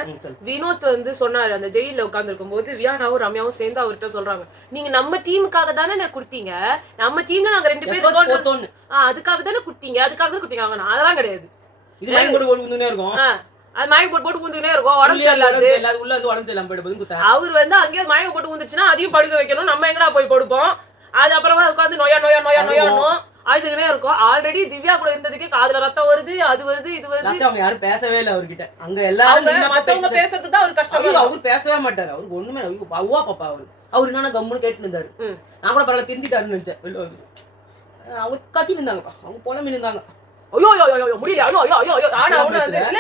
வினோத் வந்து சொன்னாரு, அந்த ஜெயில உட்கார்ந்து இருக்கும் போது வியானாவும் ரம்யாவும் சேர்ந்து அவர்கிட்ட சொல்றாங்க, நீங்க நம்ம டீமுக்காக தானே நான் கொடுத்தீங்க, நம்ம டீம்ல நாங்க 2 பேரும் அதுக்காக தானே கொடுத்தீங்க, அதுக்காக தான் கொடுத்தீங்க. அவங்க அதெல்லாம் கிடையாது, இது மயங்கி போட்டு ஊந்துனே இருக்கும், அது மயங்க போட்டு ஊந்துனே இருக்கும், உடம்பு சரியில்லாது உள்ள அது உடம்பு சரியில்லாம அவர் வந்து அங்கேயே மயங்க போட்டு ஊந்துச்சுன்னா அதையும் படுக்க வைக்கணும், நம்ம எங்கடா போய் படுப்போம். அது அப்புறமா உட்காந்து நோயானோ அதுக்குனே இருக்கும். ஆல்ரெடி திவ்யா கூட இருந்ததுக்கே காதுல ரத்தம் வருது, அது வருது, இது வருது. அவங்க யாரும் பேசவே இல்லை அவர்கிட்ட, அங்க எல்லாரும் மத்தவங்க பேசுறது தான் அவர் கஷ்டம். அவரு பேசவே மாட்டாரு, அவருக்கு ஒண்ணுமே அவ்வா பாப்பா அவரு என்னன்னா கம்முன்னு கேட்டு இருந்தாரு. நான் கூட பரவாயில்ல திருந்திட்டாருன்னு நினைச்சேன். அவங்க கத்தி நின்றாங்கப்பா, அவங்க புலம்பி நின்றாங்க, ஐயோ முடியல, ஐயோ. ஆனா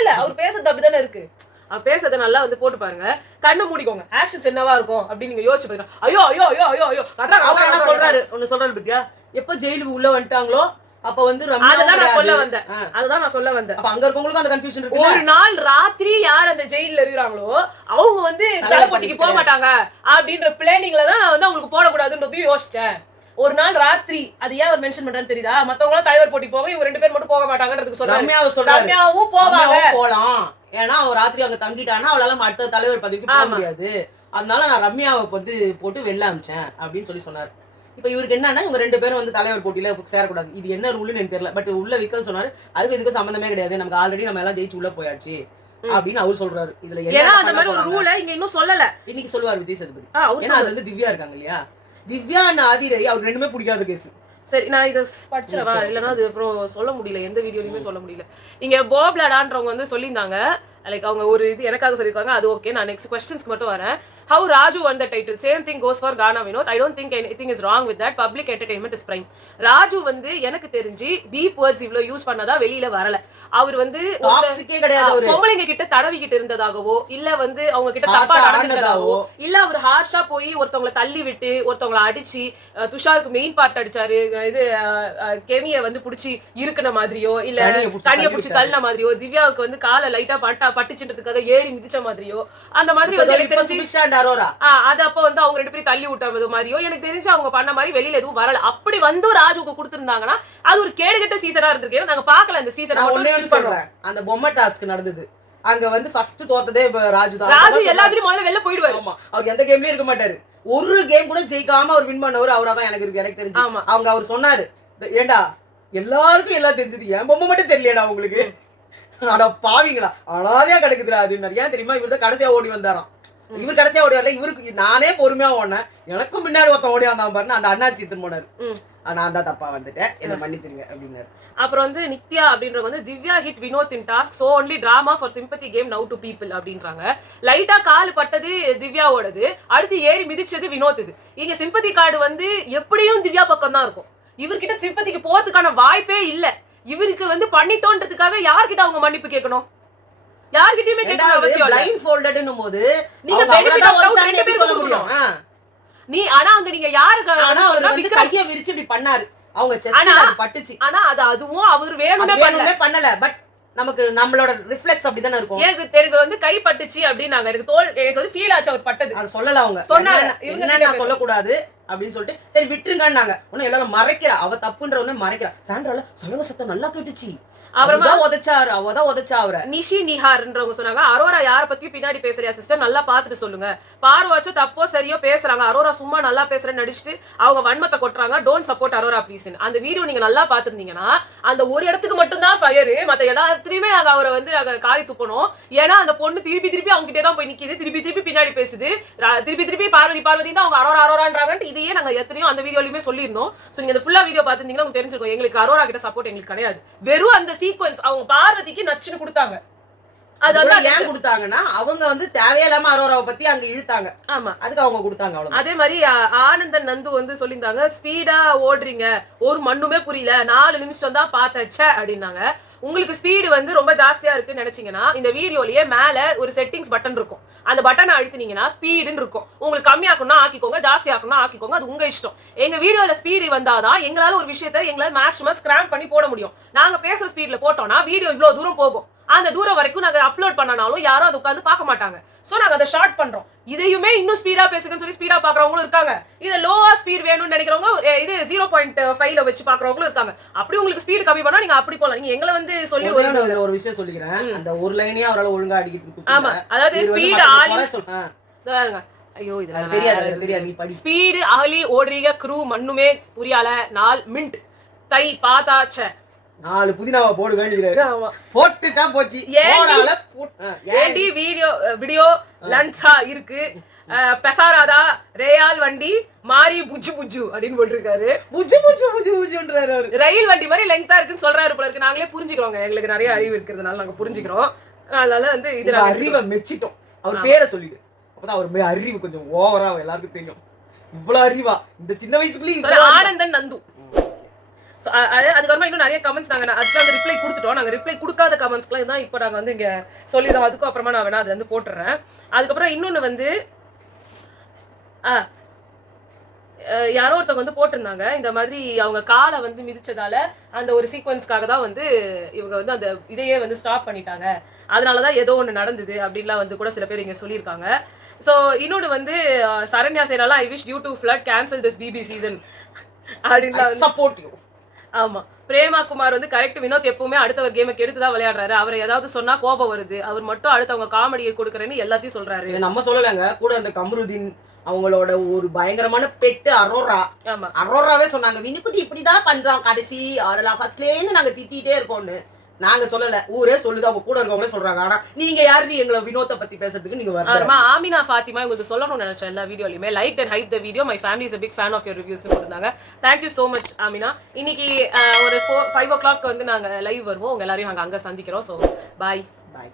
இல்ல அவர் பேசுறது அப்படிதானே இருக்கு, அவர் பேசுறத நல்லா வந்து போட்டு பாருங்க, கண்ணு மூடிக்கோங்க, ஆக்ஷன்ஸ் என்னவா இருக்கும் அப்படின்னு நீங்க யோசிச்சு பாருங்க. ஐயோ அவர் என்ன சொல்றாரு, ஒன்னு சொல்றாரு பத்தியா, எப்ப ஜெயிலுக்கு உள்ள வந்துட்டாங்களோ அப்ப வந்து அதுதான் நான் சொல்ல வந்தேன். அப்ப அங்க இருக்கவங்களுக்கு அந்த கன்ஃபியூஷன் இருக்கு. ஒரு நாள் ராத்திரி யார் அந்த ஜெயில்ல இருக்கிறாங்களோ அவங்க வந்து தளபதிக்கு போக மாட்டாங்க அப்படின்ற பிளானிங்ல தான் நான் வந்து அவங்களுக்கு போடக்கூடாதுன்றதையும் யோசிச்சேன். ஒரு நாள் ராத்திரி அது ஏன் ஒரு மென்ஷன் பண்றான்னு தெரியுதா? மத்தவங்க எல்லாம் தலைவர் போட்டி போக, இவங்க 2 பேர் மட்டும் போக மாட்டாங்கன்றதுக்கு சொல்றாரு. ரம்யாவும் போவாங்க, போலாம். ஏன்னா அவ ராத்திரி அங்க தங்கிட்டானா அவளால அடுத்த தலைவர் பதவிக்கு போக முடியாது, அதனால நான் ரம்யாவை வந்து போட்டு வெளில அமிச்சேன் அப்படின்னு சொன்னாரு. இப்ப இவருக்கு என்னன்னா இவங்க 2 பேரும் வந்து தலைவர் போட்டியில சேரக்கூடாது. இது என்ன ரூல்னு எனக்கு தெரியல. பட் உள்ள விக்கல் சொன்னாரு அதுக்கு இதுக்கு சம்பந்தமே கிடையாது, நமக்கு ஆல்ரெடி நம்ம எல்லாம் ஜெயிச்சு உள்ள போயாச்சு அப்படின்னு அவர் சொல்றாரு. இதுல ஏன்னா அந்த மாதிரி ஒரு ரூலை இங்க இன்னும் சொல்லல. இன்னைக்கு சொல்லுவார் விஜய் சேதுபதி. ஏன்னா அது வந்து திவ்யா இருக்காங்க இல்லையா, திவ்யா ஆதிரை அவர் 2மே பிடிக்காத கேஸ். சரி, நான் இதை படிச்சிடவா? இல்லைன்னா அது அப்புறம் சொல்ல முடியல, எந்த வீடியோலையுமே சொல்ல முடியல. இங்க போப்லாடான்றவங்க வந்து சொல்லியிருந்தாங்க, லைக் அவங்க ஒரு இது எனக்காக சொல்லியிருக்காங்க, அது ஓகே. நான் நெக்ஸ்ட் கொஸ்டின்ஸ்க்கு மட்டும் வரேன். How Raju won the title. Same thing goes for Ghana Vinod. I don't think anything is wrong with that. Public entertainment is prime. Raju வந்து எனக்கு தெரிஞ்சு பீப் வேர்ட்ஸ் இவ்ளோ யூஸ் பண்ணதா வெளியில வரல. அவர் வந்து பொம்பளைங்க கிட்ட தடவிக்கிட்டு இருந்ததாகவோ, இல்ல வந்து அவங்க கிட்ட தப்பா நடந்ததாகவோ, இல்ல அவர் ஹார்ஷா போய் ஒருத்தவங்களை தள்ளி விட்டு ஒருத்தவங்களை அடிச்சு, துஷாருக்கு மெயின் பார்ட் அடிச்சாரு, இது கெமிய வந்து புடிச்சு இருக்குன மாதிரியோ, இல்ல தனிய புடிச்சு தள்ளின மாதிரியோ, திவ்யாவுக்கு வந்து காலை லைட்டா பட்டுச்சுன்றதுக்காக ஏறி மிதிச்ச மாதிரியோ, அந்த மாதிரி வந்து எனக்கு தெரிஞ்சு அது அப்ப வந்து அவங்க 2 பேரும் தள்ளி விட்ட மாதிரியோ எனக்கு தெரிஞ்சு அவங்க பண்ண மாதிரி வெளியில எதுவும் வரல. அப்படி வந்து ராஜுக்கு கொடுத்திருந்தாங்கன்னா அது ஒரு கேடுகட்ட சீசனா இருந்திருக்கு. நாங்க பாக்கல அந்த சீசனை. சொல்றேன், அந்த பொம்மை டாஸ்க் நடந்தது அங்க வந்து ஃபர்ஸ்ட் தோத்ததே ராஜு தான். ராஜு எல்லாத்துலயும் முதல்ல வெளில போயிடுவாரு. அவர் எந்த கேம்லயும் இருக்க மாட்டாரு. ஒரு கேம் கூட ஜெயிக்காம அவர் வின் பண்ணவர் அவரா தான் எனக்கு தெரிஞ்சு. அவங்க அவர் சொன்னாரு, ஏண்டா எல்லாருக்கும் எல்லாம் தெரிஞ்சது, என் பொம்மை மட்டும் தெரியலடா உங்களுக்கு, அட பாவீங்களா அனாதையா கிடக்குதுடா அப்படின்னு. ஏன் தெரியுமா, இவர் தான் கடைசியா ஓடி வந்தாராம். இவர் கடைசியா ஓடி வரல, இவருக்கு நானே பொறுமையா ஓடினேன், எனக்கும் முன்னாடி ஒருத்தன் ஓடி வந்தான் பாருன்னு அந்த அண்ணாச்சி எடுத்துன்னு போனாரு. நான் தான் தப்பா வந்துட்டேன், என்ன மன்னிச்சிருங்க அப்படின்னாரு. அப்புறம் வந்து நித்யா அப்படின்றவங்க வந்து Divya hit Vinoth in task, so only drama for sympathy game now to people அப்படின்றாங்க. லைட்டா கால் பட்டது திவ்யாவோடது, அடுத்து ஏறி மிதிச்சது வினோத். இது இங்க சிம்பத்தி கார்டு வந்து எப்படியும் திவ்யா பக்கம் தான் இருக்கும். இவர்கிட்ட சிம்பத்திக்கு போறதுக்கான வாய்ப்பே இல்ல. இவருக்கு வந்து பண்ணிட்டோன்றதுக்காக யார்கிட்ட அவங்க மன்னிப்பு கேட்கணும்? யார்கிட்டயுமே கேட்கணும் அவசியம் இல்ல. ப்ளைண்ட் ஃபோல்டட்னும் போது நீங்க பெனிஃபிட் ஆஃப் டவுட் 2 பேர் சொல்ல முடியும். நீ ஆனா அங்க நீங்க யாருக்கு ஆனா அவர் வந்து கையை விரிச்சு இப்படி பண்ணாரு, அவங்க செஸ்ட்ல அது பட்டுச்சு. ஆனா அதுவும் அவர் வேணும்னே பண்ணல. பட் நமக்கு நம்மளோட ரிஃப்ளெக்ஸ் அப்படிதானே இருக்கும். எனக்கு வந்து கை பட்டுச்சு அப்படினாங்க, எனக்கு வந்து ஃபீல் ஆச்சு அவர் பட்டது. அது சொல்லல அவங்க. சொன்னாங்க இவங்க நான் சொல்ல கூடாது அப்படின்னு சொல்லிட்டு சரி விட்டுருங்கன்னாங்க. உன்ன எல்லாரும் மறைக்கிறா, அவ தப்புன்றவனே மறைக்கிறா. சாண்ட்ரால சொல்லுங்க சத்தம் நல்லா கேட்டுச்சு, அப்புறமா உதைச்சா அவரை. நிஷி நிஹார்ன்றவங்க சொன்னாங்க, அரோரா யார பத்தியும் பின்னாடி பேசுறியா சிஸ்டர், நல்லா பாத்துட்டு சொல்லுங்க. பார்வாச்சும் தப்போ சரியோ பேசுறாங்க, அரோரா சும்மா நல்லா பேசுறேன்னு நடிச்சுட்டு அவங்க வன்மத்தை கொட்டுறாங்க. Don't support Aurora please. அந்த வீடியோ நீங்க நல்லா பாத்துருந்தீங்கன்னா அந்த ஒரு இடத்துக்கு மட்டும் தான் ஃபயரு, மத்த இடத்துலயுமே நாங்க அவரை வந்து காரி துப்பணும். ஏன்னா அந்த பொண்ணு திருப்பி அவங்க கிட்டே தான் போய் நிக்குது, திருப்பி பின்னாடி பேசுது, திருப்பி பார்வதி தான் அவங்க அரோரான்றாங்க. இதையே நாங்க எத்தனையோ அந்த வீடியோலயுமே சொல்லியிருந்தோம். சோ நீங்க அந்த ஃபுல்லா வீடியோ பாத்துருந்தீங்கன்னா உங்களுக்கு தெரிஞ்சிருக்கும் எங்களுக்கு அரோரா கிட்ட சப்போர்ட் எங்களுக்கு கிடையாது. வெறும் அந்த சீக்வென்ஸ் அவங்க பார்வதிக்கு நச்சுன்னு கொடுத்தாங்க. அதான் ஏன் கொடுத்தாங்கன்னா அவங்க வந்து தேவையில்லாம அரோராவை பத்தி அங்க இழுத்தாங்க. ஆமா, அதுக்கு அவங்க கொடுத்தாங்க அவ்வளவு. அதே மாதிரி ஆனந்தன் நந்து வந்து சொல்லியிருந்தாங்க, ஸ்பீடா ஓடுறீங்க, ஒரு மண்ணுமே புரியல, 4 நிமிஷம் தான் பார்த்தச்ச அப்படின்னாங்க. உங்களுக்கு ஸ்பீடு வந்து ரொம்ப ஜாஸ்தியா இருக்குன்னு நினைச்சீங்கன்னா இந்த வீடியோலயே மேல ஒரு செட்டிங்ஸ் பட்டன் இருக்கும், அந்த பட்டனை அழுத்தினீங்கன்னா ஸ்பீடுன்னு இருக்கும். உங்களுக்கு கம்மியாக்கணும்னா ஆக்கிக்கோங்க, ஜாஸ்தி ஆக்கணும்னா ஆக்கிக்கோங்க, அது உங்க இஷ்டம். எங்க வீடியோல ஸ்பீடு வந்தாதான் எங்களால ஒரு விஷயத்த எங்களால மேக்ஸிமம் ஸ்கிராம் பண்ணி போட முடியும். நாங்க பேசுற ஸ்பீட்ல போட்டோம்னா வீடியோ இவ்வளவு தூரம் போகும், அந்த தூரம் வரைக்கும் நாங்க அப்லோட் பண்ணனாலும் யாரும் அது உட்காந்து பார்க்க மாட்டாங்க. சோ நாங்க அதை ஷார்ட் பண்றோம். இதையுமே இன்னும் ஸ்பீடா பேசுங்கன்னு சொல்லி ஸ்பீடா பாக்குறவங்களும் இருக்காங்க. இதை லோவா ஸ்பீட் வேணும்னு நினைக்கிறவங்க இது 0.5 வச்சு பாக்குறவங்களும் இருக்காங்க. அப்படி உங்களுக்கு ஸ்பீடு கம்மி பண்ணா நீங்க அப்படி போலாம். நீங்க எங்களை வந்து சொல்லி ஒரு விஷயம் சொல்லிக்கிறேன், அந்த ஒரு லைனே அவரால் ஒழுங்கா அடிக்கிறது. ஆமா, அதாவது ஸ்பீடு ஆலி சொல்லுங்க. ஐயோ இது தெரியாது நீ படி. ஸ்பீடு ஆலி ஓடுறீங்க, க்ரூ மண்ணுமே புரியால, 4 மினிட் தை பாத்தாச்ச 4 புதினாவை போடு வேண்டியது. போட்டுட்டா போச்சு. ஏடி வீடியோ லன்ஸா இருக்கு, பெசாராதா ரேயால் வண்டி மாறி புஜ்ஜு அப்படின்னு போட்டிருக்காரு. புஜ்ஜுன்றாரு. ரயில் வண்டி மாதிரி லெங்தா இருக்குன்னு சொல்றாரு போல இருக்கு. நாங்களே புரிஞ்சுக்கிறோங்க, எங்களுக்கு நிறைய அறிவு இருக்கிறதுனால நாங்க புரிஞ்சுக்கிறோம். அதனால வந்து இது அறிவை மெச்சிட்டோம். அவர் பேரை சொல்லிடு, அப்பதான் அவர் அறிவு கொஞ்சம் ஓவரா எல்லாருக்கும் தெரியும். இவ்வளவு அறிவா இந்த சின்ன வயசுக்குள்ளே. ஆனந்தன் நந்து அதுக்கப்புறமா இன்னும் நிறைய கமெண்ட்ஸ் நாங்க அதுக்கு ரிப்ளை கொடுத்துட்டோம். நாங்க ரிப்ளை கொடுக்காத கமெண்ட்ஸ்க்குலாம் தான் இப்போ நாங்க வந்து இங்க சொல்லிடுறோம். அதுக்கும் அப்புறமா நான் வேணா அதை வந்து போட்டுறேன். அதுக்கப்புறம் இன்னொன்னு வந்து யாரோ ஒருத்தவங்க வந்து போட்டிருந்தாங்க, இந்த மாதிரி அவங்க காலை வந்து மிதிச்சதால அந்த ஒரு சீக்வன்ஸ்க்காக தான் வந்து இவங்க வந்து அந்த இதையே வந்து ஸ்டாப் பண்ணிட்டாங்க, அதனாலதான் ஏதோ ஒன்று நடந்தது அப்படின்லாம் வந்து கூட சில பேர் இங்க சொல்லியிருக்காங்க. ஸோ இன்னொன்று வந்து சரண்யா சேனாலாம் I wish due to flood cancel this BB season. அப்படின்னு சப்போர்ட் யூ. ஆமா, பிரேமா குமார் வந்து கரெக்ட். வினோத் எப்பவுமே அடுத்தவர் கேமை கெடுத்துதான் விளையாடுறாரு. அவர் ஏதாவது சொன்னா கோபம் வருது, அவர் மட்டும் அடுத்தவங்க காமெடியை கொடுக்குறேன்னு எல்லாத்தையும் சொல்றாரு. இதை நம்ம சொல்லலைங்க, கூட அந்த கம்ருதீன் அவங்களோட ஒரு பயங்கரமான பெட்டு அரோரா. ஆமா, அரோராவே சொன்னாங்க வினுக்குட்டி இப்படிதான் பண்றான் கடைசி அவரெல்லாம் ஃபர்ஸ்ட்ல இருந்து நாங்க திட்டிட்டே இருக்கோம்னு. நாங்க சொல்லல, ஊரே சொல்லுது, அவங்க கூட இருக்கவங்களே சொல்றாங்க. ஆனா நீங்க யாரு எங்களை வினோத்தை பத்தி பேசுறதுக்கு நீங்க வரமா? ஆமினா ஃபாத்திமா உங்களுக்கு சொல்லணும்னு நினைச்சேன் எல்லா வீடியோலயுமே. Like and hype the video, my family is a big fan of your reviews னு போட்டாங்க. Thank you so much Amina. இன்னைக்கு ஒரு 5 o'clock வந்து நாங்க லைவ் வருவோம், உங்க எல்லாரையும் நாங்க அங்க சந்திக்கிறோம். So bye bye.